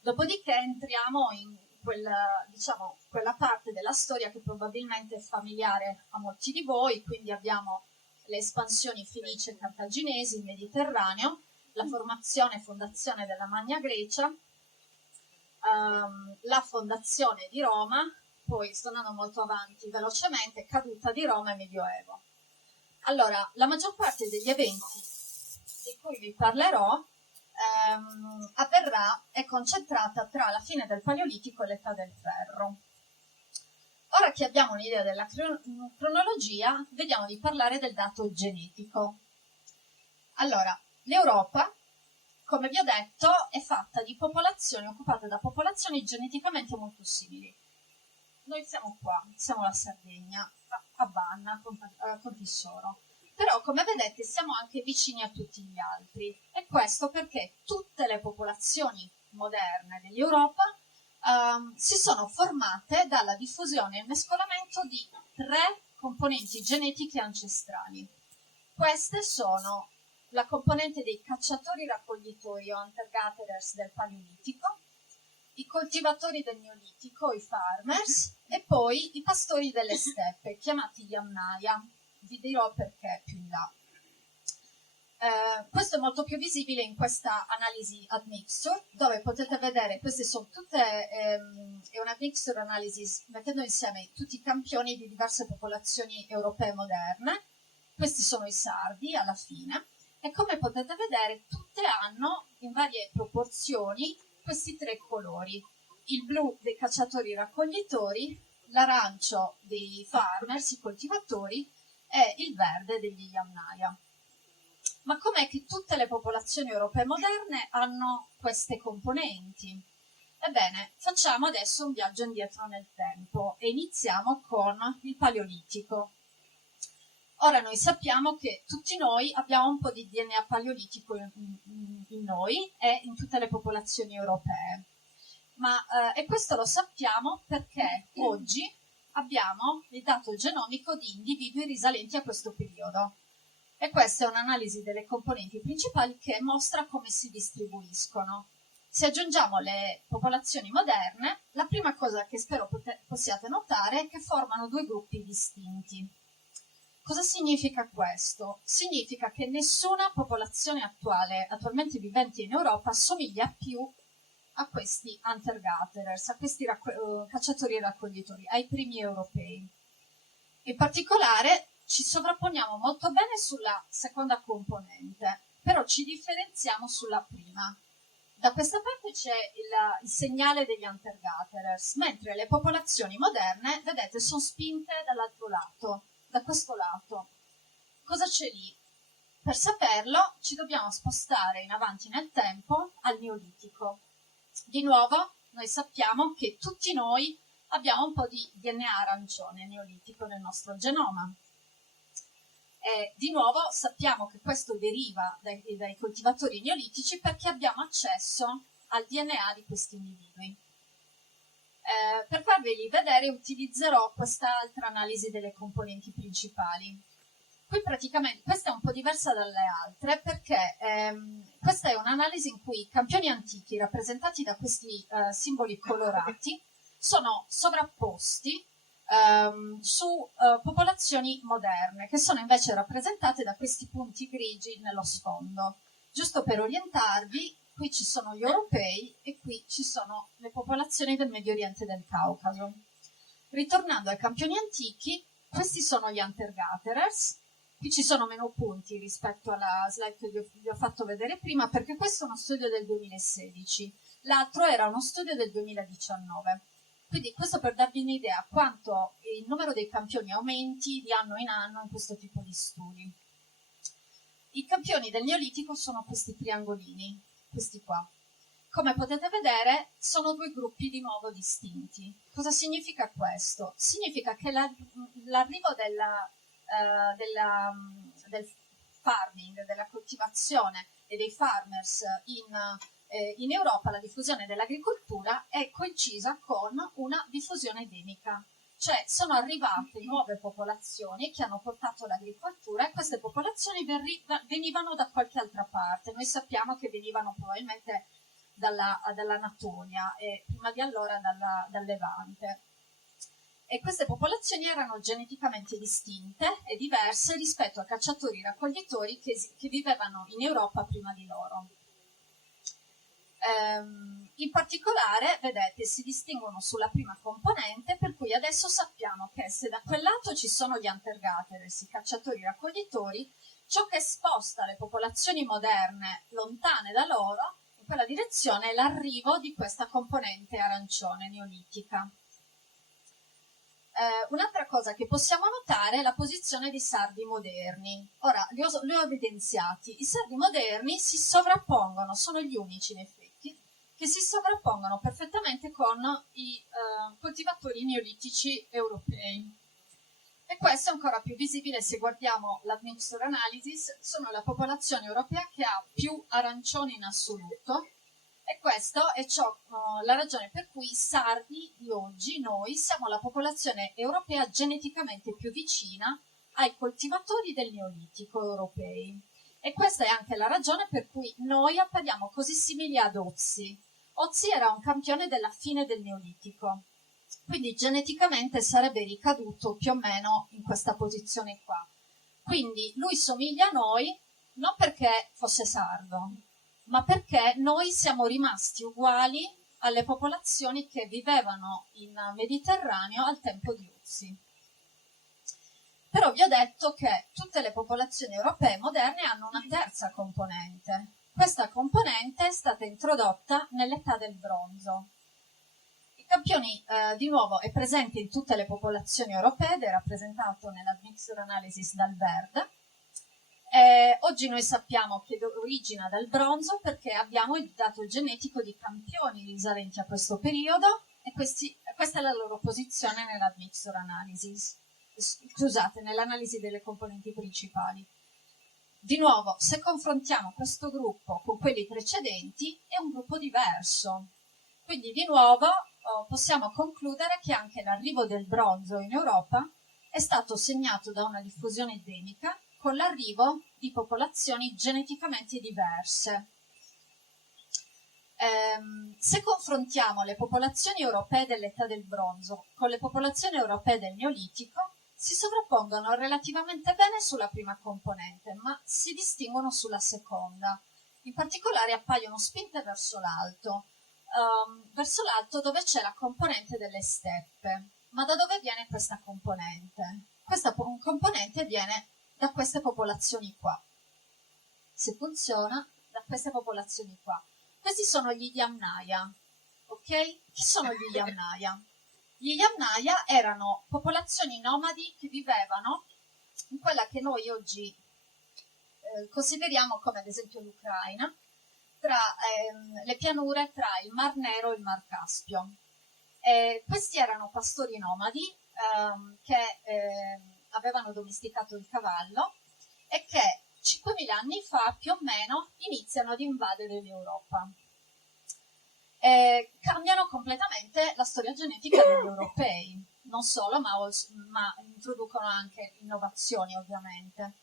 Dopodiché entriamo in quella parte della storia che probabilmente è familiare a molti di voi, quindi abbiamo le espansioni fenicie e cartaginesi, il Mediterraneo, la formazione e fondazione della Magna Grecia, la fondazione di Roma, poi sto andando molto avanti velocemente, caduta di Roma e Medioevo. Allora, la maggior parte degli eventi di cui vi parlerò è concentrata tra la fine del Paleolitico e l'età del ferro. Ora che abbiamo un'idea della cronologia, vediamo di parlare del dato genetico. Allora, l'Europa, come vi ho detto, è fatta di popolazioni occupate da popolazioni geneticamente molto simili. Noi siamo qua, siamo la Sardegna, a Banna, con Tissoro. Però, come vedete, siamo anche vicini a tutti gli altri. E questo perché tutte le popolazioni moderne dell'Europa si sono formate dalla diffusione e il mescolamento di 3 componenti genetiche ancestrali. Queste sono la componente dei cacciatori-raccoglitori o hunter-gatherers del Paleolitico, i coltivatori del Neolitico, i farmers, e poi i pastori delle steppe, chiamati Yamnaya. Vi dirò perché più in là. Questo è molto più visibile in questa analisi admixture, dove potete vedere, queste sono tutte, è una admixture analysis mettendo insieme tutti i campioni di diverse popolazioni europee moderne. Questi sono i sardi alla fine, e come potete vedere tutte hanno in varie proporzioni questi 3 colori: il blu dei cacciatori-raccoglitori, l'arancio dei farmers, i coltivatori, e il verde degli Yamnaya. Ma com'è che tutte le popolazioni europee moderne hanno queste componenti? Ebbene, facciamo adesso un viaggio indietro nel tempo e iniziamo con il Paleolitico. Ora noi sappiamo che tutti noi abbiamo un po' di DNA paleolitico in noi e in tutte le popolazioni europee, e questo lo sappiamo perché oggi abbiamo il dato genomico di individui risalenti a questo periodo. E questa è un'analisi delle componenti principali che mostra come si distribuiscono. Se aggiungiamo le popolazioni moderne, la prima cosa che spero possiate notare è che formano due gruppi distinti. Cosa significa questo? Significa che nessuna popolazione attualmente vivente in Europa somiglia più a questi hunter-gatherers, a questi cacciatori e raccoglitori, ai primi europei. In particolare ci sovrapponiamo molto bene sulla seconda componente, però ci differenziamo sulla prima. Da questa parte c'è il segnale degli hunter-gatherers, mentre le popolazioni moderne, vedete, sono spinte dall'altro lato, da questo lato. Cosa c'è lì? Per saperlo ci dobbiamo spostare in avanti nel tempo al Neolitico. Di nuovo, noi sappiamo che tutti noi abbiamo un po' di DNA arancione neolitico nel nostro genoma. E di nuovo sappiamo che questo deriva dai coltivatori neolitici perché abbiamo accesso al DNA di questi individui. Per farveli vedere utilizzerò quest'altra analisi delle componenti principali. Qui praticamente questa è un po' diversa dalle altre perché questa è un'analisi in cui i campioni antichi rappresentati da questi simboli colorati sono sovrapposti su popolazioni moderne che sono invece rappresentate da questi punti grigi nello sfondo. Giusto per orientarvi, qui ci sono gli europei e qui ci sono le popolazioni del Medio Oriente e del Caucaso. Ritornando ai campioni antichi, questi sono gli hunter-gatherers. Qui ci sono meno punti rispetto alla slide che vi ho fatto vedere prima perché questo è uno studio del 2016, l'altro era uno studio del 2019. Quindi questo per darvi un'idea quanto il numero dei campioni aumenti di anno in anno in questo tipo di studi. I campioni del Neolitico sono questi triangolini, questi qua. Come potete vedere sono due gruppi di nuovo distinti. Cosa significa questo? Significa che l'arrivo del farming, della coltivazione e dei farmers in Europa, la diffusione dell'agricoltura è coincisa con una diffusione endemica, cioè sono arrivate nuove popolazioni che hanno portato l'agricoltura e queste popolazioni venivano da qualche altra parte. Noi sappiamo che venivano probabilmente dall'Anatolia e prima di allora dal Levante. E queste popolazioni erano geneticamente distinte e diverse rispetto a cacciatori e raccoglitori che vivevano in Europa prima di loro. In particolare, vedete, si distinguono sulla prima componente, per cui adesso sappiamo che se da quel lato ci sono gli hunter-gatherers, i cacciatori e raccoglitori, ciò che sposta le popolazioni moderne lontane da loro in quella direzione è l'arrivo di questa componente arancione neolitica. Un'altra cosa che possiamo notare è la posizione dei sardi moderni. Ora, li ho evidenziati. I sardi moderni si sovrappongono, sono gli unici in effetti, che si sovrappongono perfettamente con i coltivatori neolitici europei. E questo è ancora più visibile se guardiamo l'admixture analysis, sono la popolazione europea che ha più arancioni in assoluto. E questa è la ragione per cui i sardi di oggi, noi, siamo la popolazione europea geneticamente più vicina ai coltivatori del Neolitico europei. E questa è anche la ragione per cui noi appariamo così simili ad Ozzi. Ozzi era un campione della fine del Neolitico, quindi geneticamente sarebbe ricaduto più o meno in questa posizione qua. Quindi lui somiglia a noi non perché fosse sardo, ma perché noi siamo rimasti uguali alle popolazioni che vivevano in Mediterraneo al tempo di Ozzi. Però vi ho detto che tutte le popolazioni europee moderne hanno una terza componente. Questa componente è stata introdotta nell'età del bronzo. I campioni, di nuovo, è presente in tutte le popolazioni europee ed è rappresentato nella admixture analysis dal verde. Oggi noi sappiamo che origina dal bronzo perché abbiamo il dato genetico di campioni risalenti a questo periodo e questa è la loro posizione nella mixture analysis. Scusate, nell'analisi delle componenti principali. Di nuovo, se confrontiamo questo gruppo con quelli precedenti, è un gruppo diverso. Quindi di nuovo possiamo concludere che anche l'arrivo del bronzo in Europa è stato segnato da una diffusione endemica con l'arrivo di popolazioni geneticamente diverse. Se confrontiamo le popolazioni europee dell'età del bronzo con le popolazioni europee del Neolitico, si sovrappongono relativamente bene sulla prima componente, ma si distinguono sulla seconda. In particolare appaiono spinte verso l'alto dove c'è la componente delle steppe. Ma da dove viene questa componente? Questa componente viene da queste popolazioni qua. Se funziona, da queste popolazioni qua. Questi sono gli Yamnaya, ok? Chi sono gli Yamnaya? Gli Yamnaya erano popolazioni nomadi che vivevano in quella che noi oggi consideriamo come ad esempio l'Ucraina, tra le pianure tra il Mar Nero e il Mar Caspio. Questi erano pastori nomadi che avevano domesticato il cavallo e che 5.000 anni fa più o meno iniziano ad invadere l'Europa. Cambiano completamente la storia genetica degli europei, non solo, ma introducono anche innovazioni ovviamente.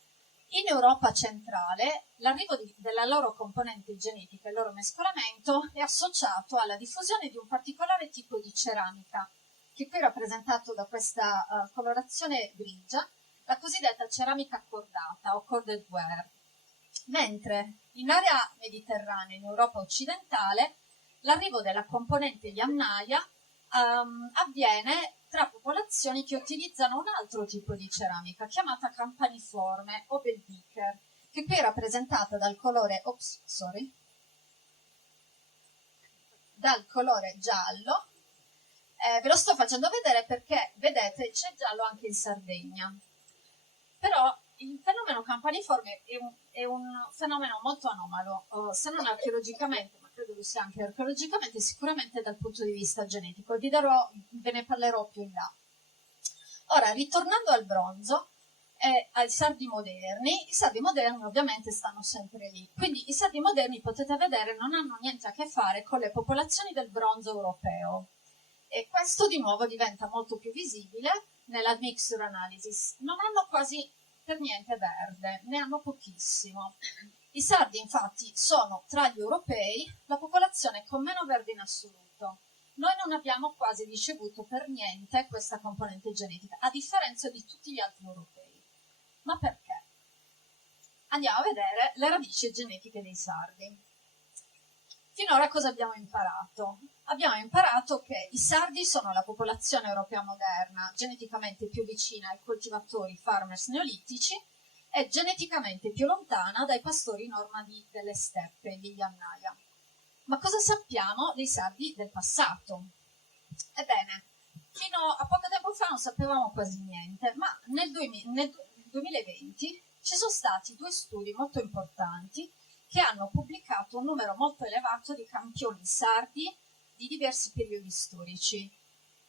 In Europa centrale l'arrivo della loro componente genetica e il loro mescolamento è associato alla diffusione di un particolare tipo di ceramica, che qui è rappresentato da questa colorazione grigia, la cosiddetta ceramica cordata o corded ware. Mentre in area mediterranea, in Europa occidentale, l'arrivo della componente Yamnaya avviene tra popolazioni che utilizzano un altro tipo di ceramica chiamata campaniforme o belvicher, che qui è rappresentata dal colore, dal colore giallo. Ve lo sto facendo vedere perché, vedete, c'è giallo anche in Sardegna. Però il fenomeno campaniforme è un fenomeno molto anomalo, se non archeologicamente, ma credo lo sia anche archeologicamente, sicuramente dal punto di vista genetico. Ve ne parlerò più in là. Ora, ritornando al bronzo e ai sardi moderni, i sardi moderni ovviamente stanno sempre lì. Quindi i sardi moderni, potete vedere, non hanno niente a che fare con le popolazioni del bronzo europeo. E questo di nuovo diventa molto più visibile nella mixture analysis. Non hanno quasi per niente verde, ne hanno pochissimo. I sardi infatti sono tra gli europei la popolazione con meno verde in assoluto. Noi non abbiamo quasi ricevuto per niente questa componente genetica, a differenza di tutti gli altri europei. Ma perché? Andiamo a vedere le radici genetiche dei sardi. Finora cosa abbiamo imparato? Abbiamo imparato che i sardi sono la popolazione europea moderna geneticamente più vicina ai coltivatori farmers neolitici e geneticamente più lontana dai pastori nomadi delle steppe, gli Yamnaya. Ma cosa sappiamo dei sardi del passato? Ebbene, fino a poco tempo fa non sapevamo quasi niente, ma nel 2020 ci sono stati 2 studi molto importanti che hanno pubblicato un numero molto elevato di campioni sardi di diversi periodi storici.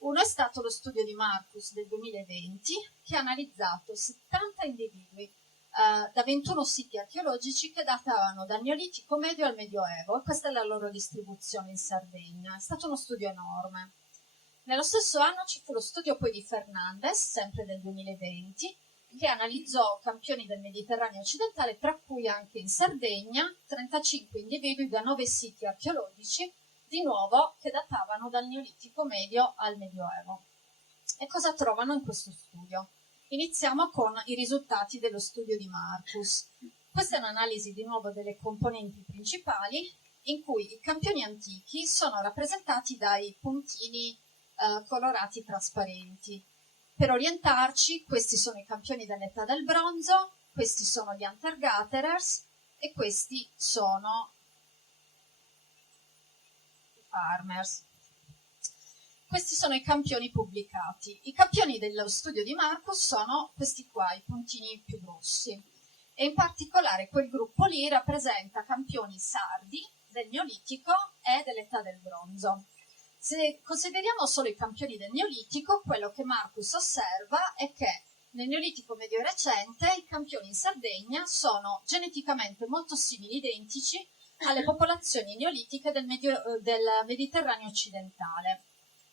Uno è stato lo studio di Marcus del 2020, che ha analizzato 70 individui da 21 siti archeologici che datavano dal Neolitico medio al Medioevo, e questa è la loro distribuzione in Sardegna. È stato uno studio enorme. Nello stesso anno ci fu lo studio poi di Fernandez, sempre del 2020, che analizzò campioni del Mediterraneo occidentale, tra cui anche in Sardegna, 35 individui da 9 siti archeologici, di nuovo che datavano dal Neolitico medio al Medioevo. E cosa trovano in questo studio? Iniziamo con i risultati dello studio di Marcus. Questa è un'analisi di nuovo delle componenti principali, in cui i campioni antichi sono rappresentati dai puntini colorati trasparenti. Per orientarci, questi sono i campioni dell'età del bronzo, questi sono gli hunter-gatherers e questi sono i farmers. Questi sono i campioni pubblicati. I campioni dello studio di Marcus sono questi qua, i puntini più grossi. e in particolare quel gruppo lì rappresenta campioni sardi del Neolitico e dell'età del bronzo. Se consideriamo solo i campioni del Neolitico, quello che Marcus osserva è che nel Neolitico medio recente i campioni in Sardegna sono geneticamente molto simili, identici alle popolazioni neolitiche del Mediterraneo occidentale.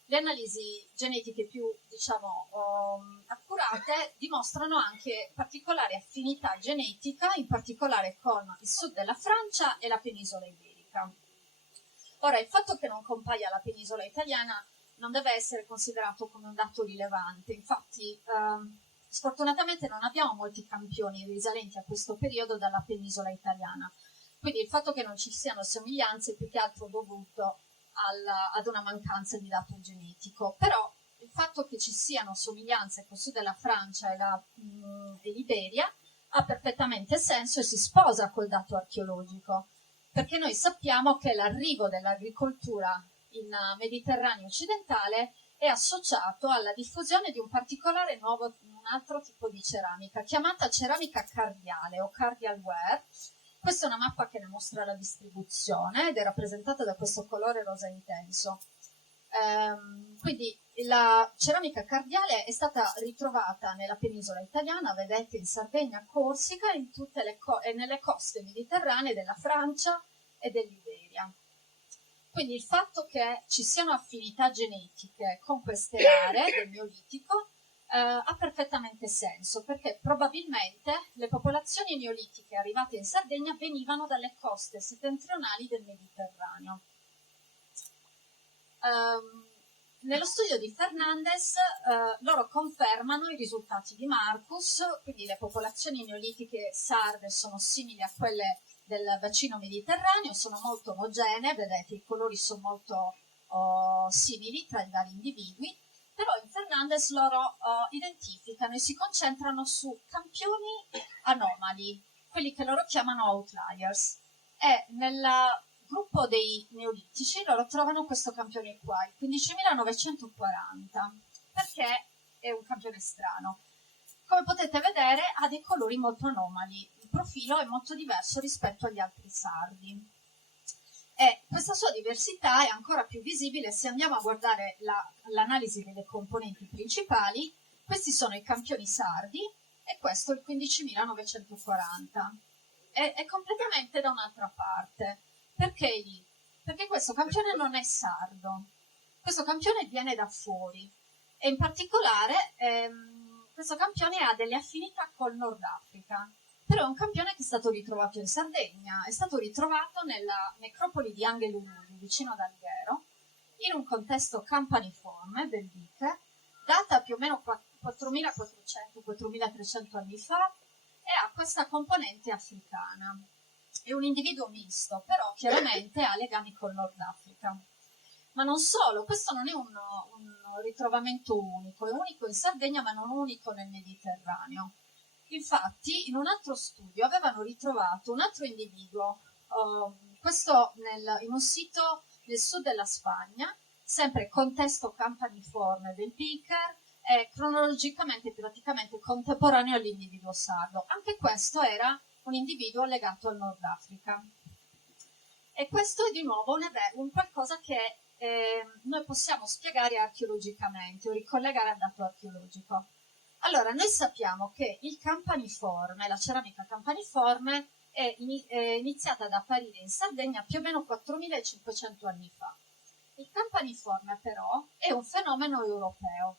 Le analisi genetiche più, accurate dimostrano anche particolare affinità genetica, in particolare con il sud della Francia e la penisola iberica. Ora, il fatto che non compaia la penisola italiana non deve essere considerato come un dato rilevante, infatti sfortunatamente non abbiamo molti campioni risalenti a questo periodo dalla penisola italiana, quindi il fatto che non ci siano somiglianze è più che altro dovuto ad una mancanza di dato genetico, però il fatto che ci siano somiglianze col sud della Francia e l'Iberia ha perfettamente senso e si sposa col dato archeologico, perché noi sappiamo che l'arrivo dell'agricoltura in Mediterraneo occidentale è associato alla diffusione di un particolare un altro tipo di ceramica, chiamata ceramica cardiale o cardial ware. Questa è una mappa che ne mostra la distribuzione ed è rappresentata da questo colore rosa intenso. Quindi la ceramica cardiale è stata ritrovata nella penisola italiana, vedete, in Sardegna, Corsica e nelle coste mediterranee della Francia e dell'Iberia. Quindi il fatto che ci siano affinità genetiche con queste aree del Neolitico ha perfettamente senso, perché probabilmente le popolazioni neolitiche arrivate in Sardegna venivano dalle coste settentrionali del Mediterraneo. Nello studio di Fernandez loro confermano i risultati di Marcus, quindi le popolazioni neolitiche sarde sono simili a quelle del bacino mediterraneo, sono molto omogenee, vedete i colori sono molto simili tra i vari individui, però in Fernandez loro identificano e si concentrano su campioni anomali, quelli che loro chiamano outliers, e nel gruppo dei neolitici loro trovano questo campione qua, il 15.940, perché è un campione strano. Come potete vedere ha dei colori molto anomali, il profilo è molto diverso rispetto agli altri sardi. E questa sua diversità è ancora più visibile se andiamo a guardare l'analisi delle componenti principali. Questi sono i campioni sardi e questo è il 15.940. È completamente da un'altra parte. Perché lì? Perché questo campione non è sardo, questo campione viene da fuori e in particolare questo campione ha delle affinità col Nord Africa. Però è un campione che è stato ritrovato in Sardegna, è stato ritrovato nella necropoli di Angelululi, vicino ad Alghero, in un contesto campaniforme del diche, data più o meno 4.400-4.300 anni fa, e ha questa componente africana. È un individuo misto, però chiaramente ha legami col Nord Africa. Ma non solo, questo non è un ritrovamento unico, è unico in Sardegna ma non unico nel Mediterraneo. Infatti, in un altro studio avevano ritrovato un altro individuo, questo in un sito nel sud della Spagna, sempre contesto campaniforme del Piker, e cronologicamente praticamente contemporaneo all'individuo sardo. Anche questo era un individuo legato al Nord Africa. E questo è di nuovo un qualcosa che noi possiamo spiegare archeologicamente o ricollegare al dato archeologico. Allora, noi sappiamo che il campaniforme, la ceramica campaniforme, è iniziata ad apparire in Sardegna più o meno 4.500 anni fa. Il campaniforme però è un fenomeno europeo.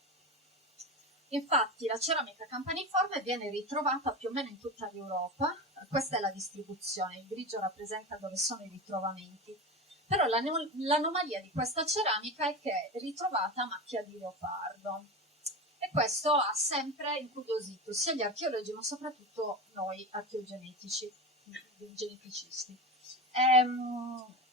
Infatti la ceramica campaniforme viene ritrovata più o meno in tutta l'Europa, questa è la distribuzione, il grigio rappresenta dove sono i ritrovamenti, però l'anomalia di questa ceramica è che è ritrovata a macchia di leopardo. E questo ha sempre incuriosito sia gli archeologi ma soprattutto noi archeogeneticisti.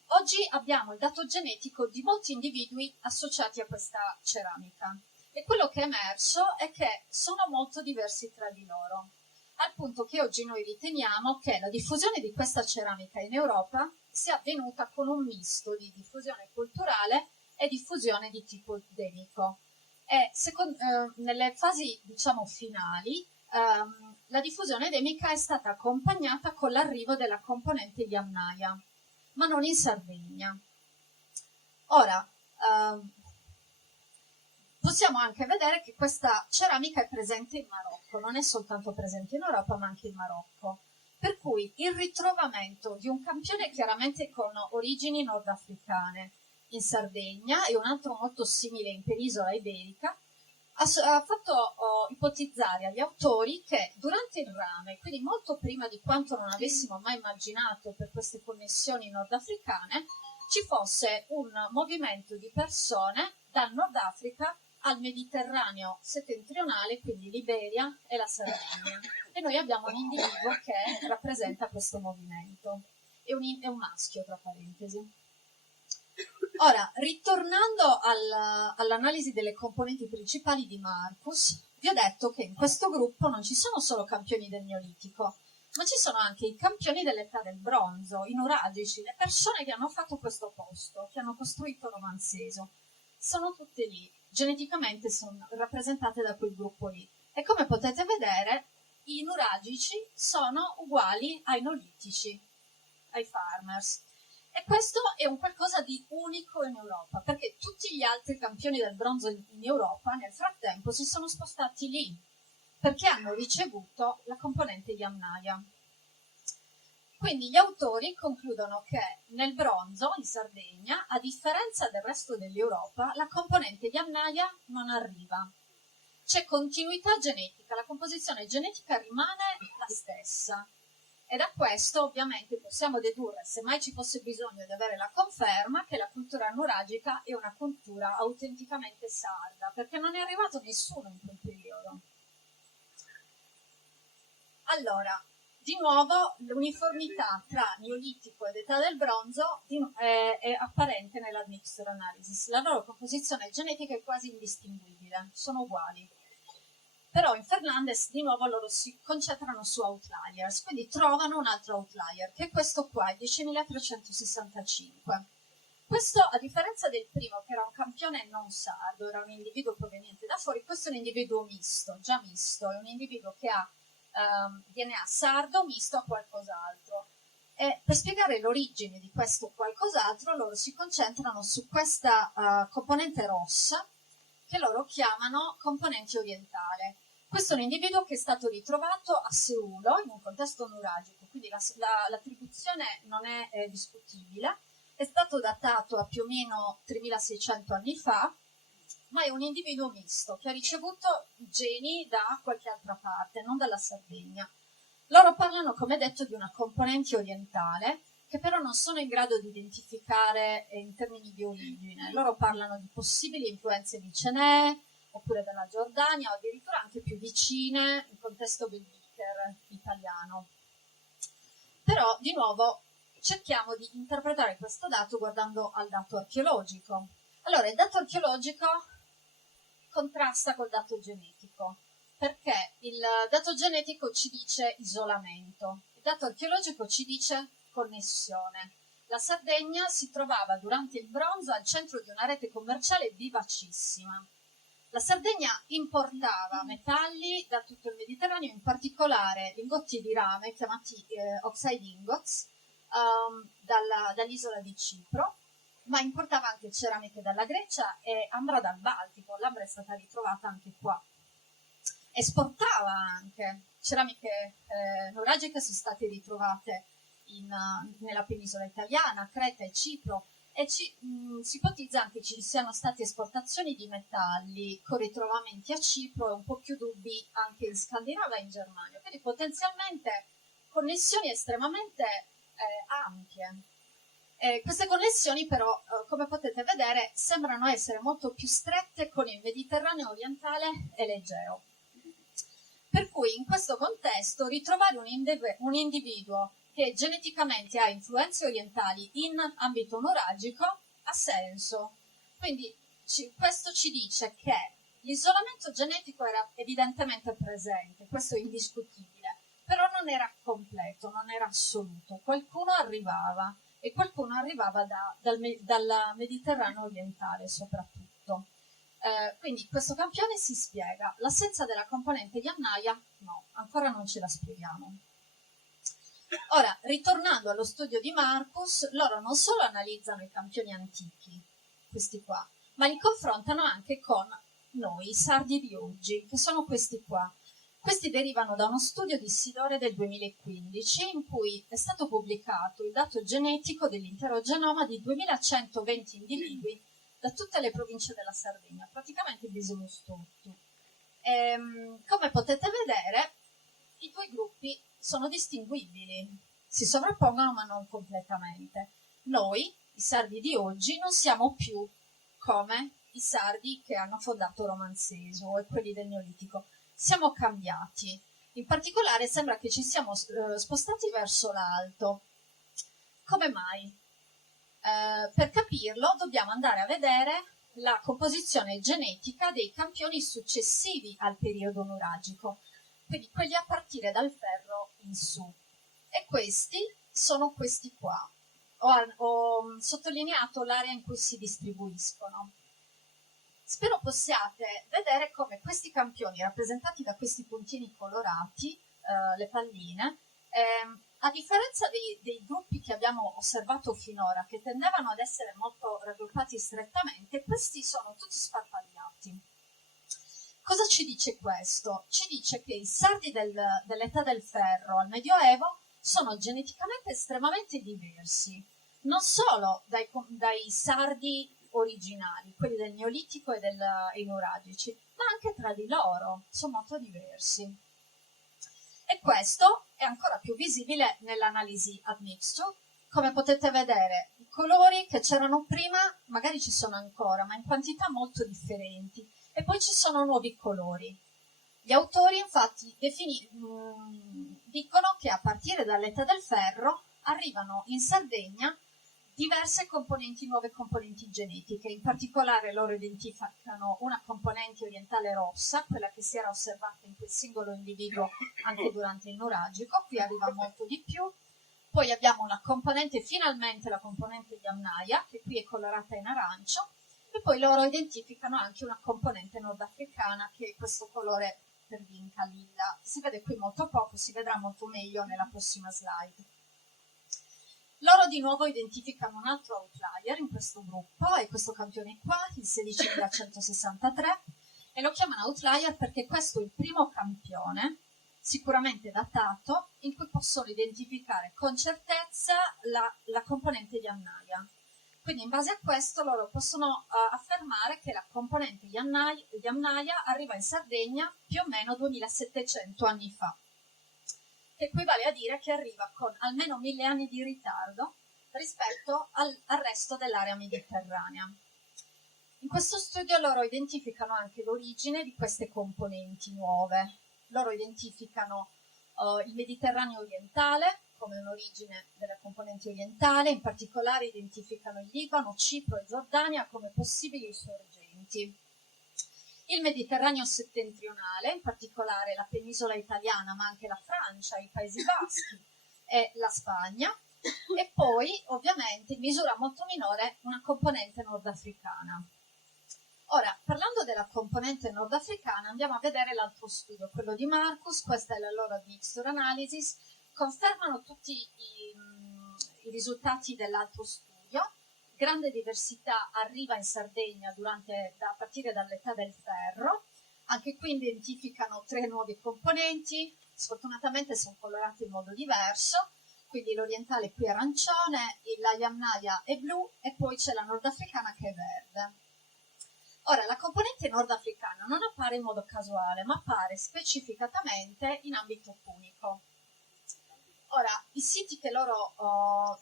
Oggi abbiamo il dato genetico di molti individui associati a questa ceramica e quello che è emerso è che sono molto diversi tra di loro, al punto che oggi noi riteniamo che la diffusione di questa ceramica in Europa sia avvenuta con un misto di diffusione culturale e diffusione di tipo endemico. E nelle fasi, diciamo, finali, la diffusione endemica è stata accompagnata con l'arrivo della componente Yamnaya, ma non in Sardegna. Ora, possiamo anche vedere che questa ceramica è presente in Marocco, non è soltanto presente in Europa, ma anche in Marocco. Per cui il ritrovamento di un campione chiaramente con origini nordafricane in Sardegna e un altro molto simile in penisola iberica ha fatto ipotizzare agli autori che durante il rame, quindi molto prima di quanto non avessimo mai immaginato per queste connessioni nordafricane, ci fosse un movimento di persone dal Nord Africa al Mediterraneo settentrionale, quindi l'Iberia e la Sardegna. E noi abbiamo un individuo che rappresenta questo movimento. È un maschio, tra parentesi. Ora, ritornando all'analisi delle componenti principali di Marcus, vi ho detto che in questo gruppo non ci sono solo campioni del Neolitico, ma ci sono anche i campioni dell'età del bronzo, i nuragici, le persone che hanno fatto questo posto, che hanno costruito Romanzeso. Sono tutte lì, geneticamente sono rappresentate da quel gruppo lì. E come potete vedere, i nuragici sono uguali ai neolitici, ai farmers. E questo è un qualcosa di unico in Europa, perché tutti gli altri campioni del bronzo in Europa nel frattempo si sono spostati lì, perché hanno ricevuto la componente Yamnaya. Quindi gli autori concludono che nel bronzo, in Sardegna, a differenza del resto dell'Europa, la componente Yamnaya non arriva. C'è continuità genetica, la composizione genetica rimane la stessa. E da questo ovviamente possiamo dedurre, se mai ci fosse bisogno di avere la conferma, che la cultura nuragica è una cultura autenticamente sarda, perché non è arrivato nessuno in quel periodo. Allora, di nuovo l'uniformità tra Neolitico ed età del bronzo è apparente nella mixture analysis. La loro composizione genetica è quasi indistinguibile, sono uguali. Però in Fernandez di nuovo loro si concentrano su outliers, quindi trovano un altro outlier, che è questo qua, il 10.365. Questo, a differenza del primo, che era un campione non sardo, era un individuo proveniente da fuori, questo è un individuo misto, già misto, è un individuo che ha DNA sardo misto a qualcos'altro. E per spiegare l'origine di questo qualcos'altro, loro si concentrano su questa componente rossa, che loro chiamano componente orientale. Questo è un individuo che è stato ritrovato a Seulo in un contesto nuragico, quindi l'attribuzione non è discutibile, è stato datato a più o meno 3600 anni fa, ma è un individuo misto che ha ricevuto geni da qualche altra parte, non dalla Sardegna. Loro parlano, come detto, di una componente orientale, che però non sono in grado di identificare in termini di origine. Loro parlano di possibili influenze vicenee, oppure della Giordania, o addirittura anche più vicine, in contesto del Beaker italiano. Però, di nuovo, cerchiamo di interpretare questo dato guardando al dato archeologico. Allora, il dato archeologico contrasta col dato genetico, perché il dato genetico ci dice isolamento, il dato archeologico ci dice connessione. La Sardegna si trovava durante il bronzo al centro di una rete commerciale vivacissima. La Sardegna importava metalli da tutto il Mediterraneo, in particolare lingotti di rame chiamati oxide ingots dall'isola di Cipro, ma importava anche ceramiche dalla Grecia e ambra dal Baltico. L'ambra è stata ritrovata anche qua. Esportava anche ceramiche nuragiche, sono state ritrovate nella penisola italiana, Creta e Cipro, e si ipotizza anche ci siano state esportazioni di metalli con ritrovamenti a Cipro e un po' più dubbi anche in Scandinavia e in Germania. Quindi potenzialmente connessioni estremamente ampie. Queste connessioni però, come potete vedere, sembrano essere molto più strette con il Mediterraneo orientale e l'Egeo. Per cui in questo contesto ritrovare un individuo che geneticamente ha influenze orientali in ambito nuragico ha senso. Quindi questo ci dice che l'isolamento genetico era evidentemente presente, questo è indiscutibile, però non era completo, non era assoluto. Qualcuno arrivava, e qualcuno arrivava dal Mediterraneo orientale soprattutto. Quindi questo campione si spiega. L'assenza della componente Yamnaya, no, ancora non ce la spieghiamo. Ora, ritornando allo studio di Marcus, loro non solo analizzano i campioni antichi, questi qua, ma li confrontano anche con noi, i sardi di oggi, che sono questi qua. Questi derivano da uno studio di Sidore del 2015 in cui è stato pubblicato il dato genetico dell'intero genoma di 2120 individui da tutte le province della Sardegna, praticamente il bisunus tutto. Come potete vedere, i due gruppi sono distinguibili, si sovrappongono ma non completamente. Noi, i sardi di oggi, non siamo più come i sardi che hanno fondato Romanzeso e quelli del Neolitico. Siamo cambiati. In particolare sembra che ci siamo spostati verso l'alto. Come mai? Per capirlo dobbiamo andare a vedere la composizione genetica dei campioni successivi al periodo nuragico, quindi quelli a partire dal ferro in su. E questi sono questi qua. Ho sottolineato l'area in cui si distribuiscono. Spero possiate vedere come questi campioni, rappresentati da questi puntini colorati, le palline, a differenza dei gruppi che abbiamo osservato finora, che tendevano ad essere molto raggruppati strettamente, questi sono tutti sparpagliati. Cosa ci dice questo? Ci dice che i sardi dell'età del ferro al Medioevo sono geneticamente estremamente diversi, non solo dai sardi originali, quelli del Neolitico e dei nuragici, ma anche tra di loro, sono molto diversi. E questo è ancora più visibile nell'analisi admixture. Come potete vedere, i colori che c'erano prima magari ci sono ancora, ma in quantità molto differenti. E poi ci sono nuovi colori. Gli autori infatti dicono che a partire dall'età del ferro arrivano in Sardegna diverse nuove componenti genetiche. In particolare loro identificano una componente orientale rossa, quella che si era osservata in quel singolo individuo anche durante il nuragico, qui arriva molto di più. Poi abbiamo finalmente la componente Yamnaya, che qui è colorata in arancio, e poi loro identificano anche una componente nordafricana, che è questo colore per vinca lilla. Si vede qui molto poco, si vedrà molto meglio nella prossima slide. Loro di nuovo identificano un altro outlier in questo gruppo, è questo campione qua, il 16163, e lo chiamano outlier perché questo è il primo campione, sicuramente datato, in cui possono identificare con certezza la componente Yamnaya. Quindi in base a questo loro possono affermare che la componente Yamnaya arriva in Sardegna più o meno 2700 anni fa, che equivale a dire che arriva con almeno 1000 anni di ritardo rispetto al resto dell'area mediterranea. In questo studio loro identificano anche l'origine di queste componenti nuove. Loro identificano il Mediterraneo orientale come un'origine delle componenti orientali, in particolare identificano il Libano, Cipro e Giordania come possibili sorgenti. Il Mediterraneo settentrionale, in particolare la penisola italiana, ma anche la Francia, i Paesi Baschi e la Spagna, e poi ovviamente in misura molto minore una componente nordafricana. Ora, parlando della componente nordafricana, andiamo a vedere l'altro studio, quello di Marcus. Questa è la loro admixture analysis, confermano tutti i risultati dell'altro studio. Grande diversità arriva in Sardegna a partire dall'età del ferro. Anche qui identificano 3 nuovi componenti, sfortunatamente sono colorati in modo diverso, quindi l'orientale qui è arancione, la Yamnaya è blu e poi c'è la nordafricana che è verde. Ora, la componente nordafricana non appare in modo casuale, ma appare specificatamente in ambito punico. Ora, i siti che loro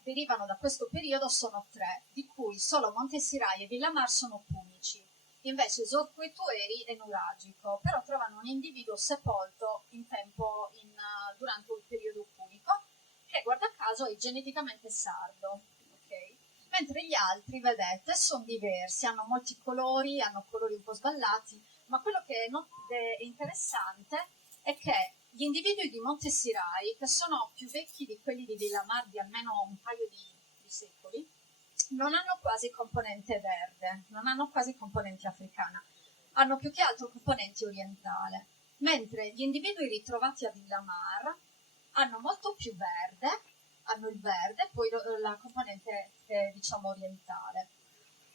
derivano da questo periodo sono 3, di cui solo Monte Sirai e Villamar sono punici. Invece Zorquetueri è nuragico, però trovano un individuo sepolto durante un periodo punico, che guarda caso è geneticamente sardo. Okay? Mentre gli altri, vedete, sono diversi, hanno molti colori, hanno colori un po' sballati, ma quello che è interessante è che gli individui di Monte Sirai, che sono più vecchi di quelli di Villamar di almeno un paio di secoli, non hanno quasi componente verde, non hanno quasi componente africana, hanno più che altro componente orientale, mentre gli individui ritrovati a Villamar hanno molto più verde, hanno il verde, poi la componente diciamo orientale.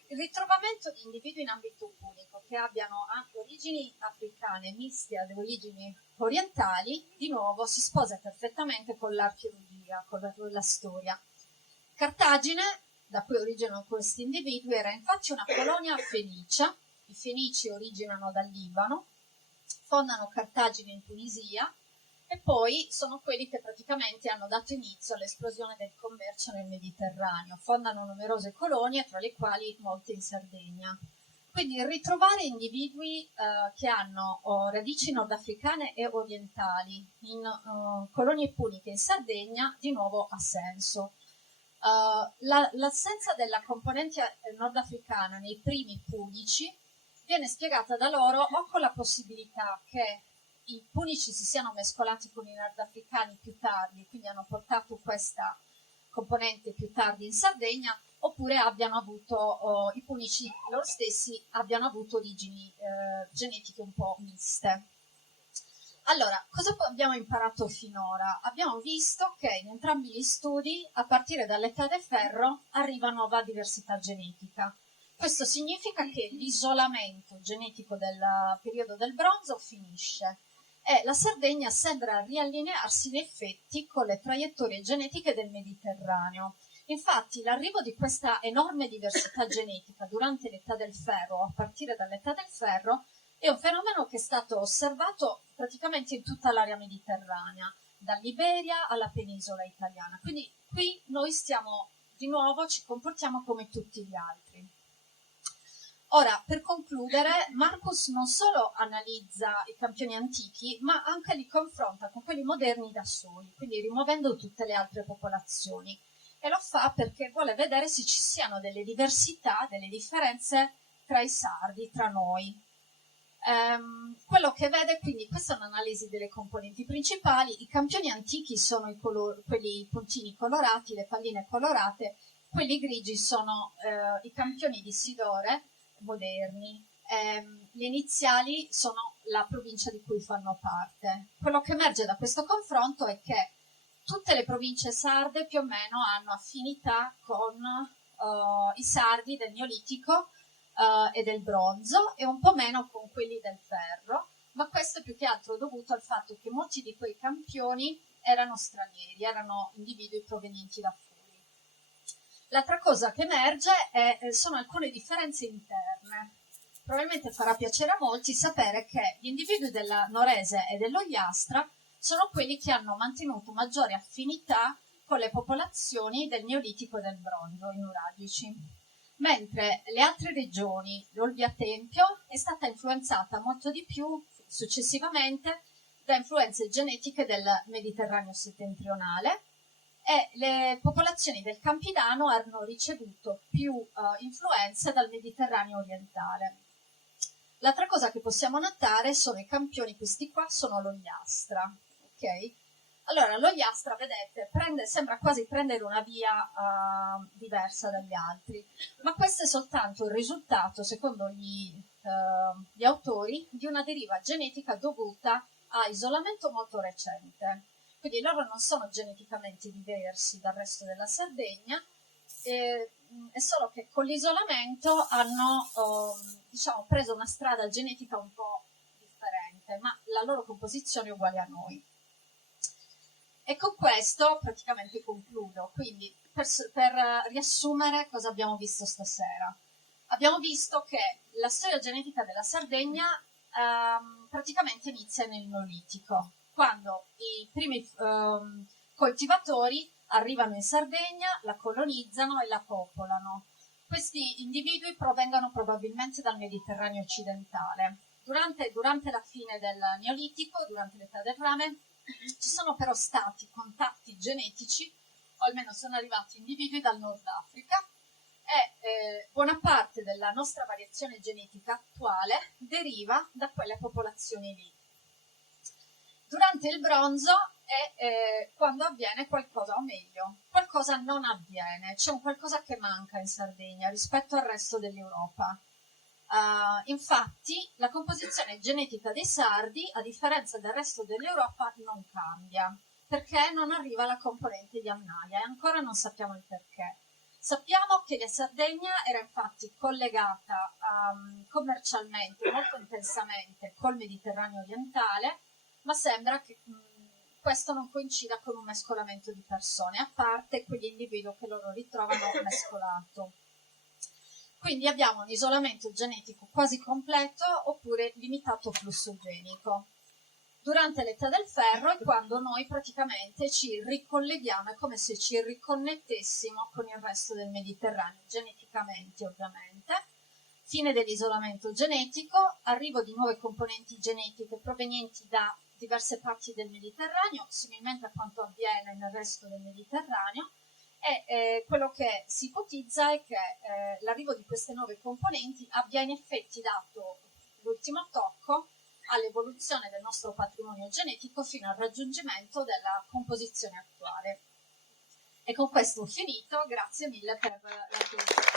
Il ritrovamento di individui in ambito punico che abbiano anche origini africane miste ad origini orientali, di nuovo si sposa perfettamente con l'archeologia, con la storia. Cartagine, da cui originano questi individui, era infatti una colonia fenicia. I fenici originano dal Libano, fondano Cartagine in Tunisia e poi sono quelli che praticamente hanno dato inizio all'esplosione del commercio nel Mediterraneo. Fondano numerose colonie, tra le quali molte in Sardegna. Quindi ritrovare individui che hanno radici nordafricane e orientali in colonie puniche in Sardegna, di nuovo ha senso. L'assenza della componente nordafricana nei primi punici viene spiegata da loro o con la possibilità che i punici si siano mescolati con i nordafricani più tardi, quindi hanno portato questa componente più tardi in Sardegna, oppure abbiano avuto, i punici loro stessi abbiano avuto origini genetiche un po' miste. Allora, cosa abbiamo imparato finora? Abbiamo visto che in entrambi gli studi, a partire dall'età del ferro, arriva nuova diversità genetica. Questo significa che l'isolamento genetico del periodo del bronzo finisce e la Sardegna sembra riallinearsi in effetti con le traiettorie genetiche del Mediterraneo. Infatti l'arrivo di questa enorme diversità genetica durante l'età del ferro, a partire dall'età del ferro, è un fenomeno che è stato osservato praticamente in tutta l'area mediterranea, dall'Iberia alla penisola italiana. Quindi qui noi di nuovo ci comportiamo come tutti gli altri. Ora, per concludere, Marcus non solo analizza i campioni antichi, ma anche li confronta con quelli moderni da soli, quindi rimuovendo tutte le altre popolazioni. E lo fa perché vuole vedere se ci siano delle diversità, delle differenze tra i sardi, tra noi. Quello che vede, quindi, questa è un'analisi delle componenti principali. I campioni antichi sono quelli puntini colorati, le palline colorate, quelli grigi sono i campioni di Sidore moderni. Gli iniziali sono la provincia di cui fanno parte. Quello che emerge da questo confronto è che tutte le province sarde più o meno hanno affinità con i sardi del Neolitico e del bronzo e un po' meno con quelli del ferro, ma questo è più che altro dovuto al fatto che molti di quei campioni erano stranieri, erano individui provenienti da fuori. L'altra cosa che emerge sono alcune differenze interne. Probabilmente farà piacere a molti sapere che gli individui della Norese e dell'Ogliastra sono quelli che hanno mantenuto maggiore affinità con le popolazioni del Neolitico e del Bronzo, i nuragici. Mentre le altre regioni, l'Olbia Tempio, è stata influenzata molto di più successivamente da influenze genetiche del Mediterraneo settentrionale e le popolazioni del Campidano hanno ricevuto più influenze dal Mediterraneo orientale. L'altra cosa che possiamo notare sono i campioni, questi qua sono l'Ogliastra, ok? Allora, l'Ogliastra, vedete, sembra quasi prendere una via diversa dagli altri, ma questo è soltanto il risultato, secondo gli autori, di una deriva genetica dovuta a isolamento molto recente. Quindi loro non sono geneticamente diversi dal resto della Sardegna, è solo che con l'isolamento hanno diciamo, preso una strada genetica un po' differente, ma la loro composizione è uguale a noi. E con questo praticamente concludo. Quindi per riassumere cosa abbiamo visto stasera. Abbiamo visto che la storia genetica della Sardegna praticamente inizia nel Neolitico, quando i primi coltivatori arrivano in Sardegna, la colonizzano e la popolano. Questi individui provengono probabilmente dal Mediterraneo occidentale. Durante la fine del Neolitico, durante l'età del rame, ci sono però stati contatti genetici, o almeno sono arrivati individui dal Nord Africa, e buona parte della nostra variazione genetica attuale deriva da quelle popolazioni lì. Durante il bronzo è quando avviene qualcosa, o meglio, qualcosa non avviene, c'è un qualcosa che manca in Sardegna rispetto al resto dell'Europa. Infatti la composizione genetica dei sardi, a differenza del resto dell'Europa, non cambia, perché non arriva la componente di amnaia e ancora non sappiamo il perché. Sappiamo che la Sardegna era infatti collegata commercialmente molto intensamente col Mediterraneo orientale, ma sembra che questo non coincida con un mescolamento di persone, a parte quegli individui che loro ritrovano mescolato. Quindi abbiamo un isolamento genetico quasi completo oppure limitato flusso genico. Durante l'età del ferro è quando noi praticamente ci ricolleghiamo, è come se ci riconnettessimo con il resto del Mediterraneo, geneticamente ovviamente. Fine dell'isolamento genetico, arrivo di nuove componenti genetiche provenienti da diverse parti del Mediterraneo, similmente a quanto avviene nel resto del Mediterraneo, e quello che si ipotizza è che l'arrivo di queste nuove componenti abbia in effetti dato l'ultimo tocco all'evoluzione del nostro patrimonio genetico fino al raggiungimento della composizione attuale. E con questo ho finito, grazie mille per l'attenzione.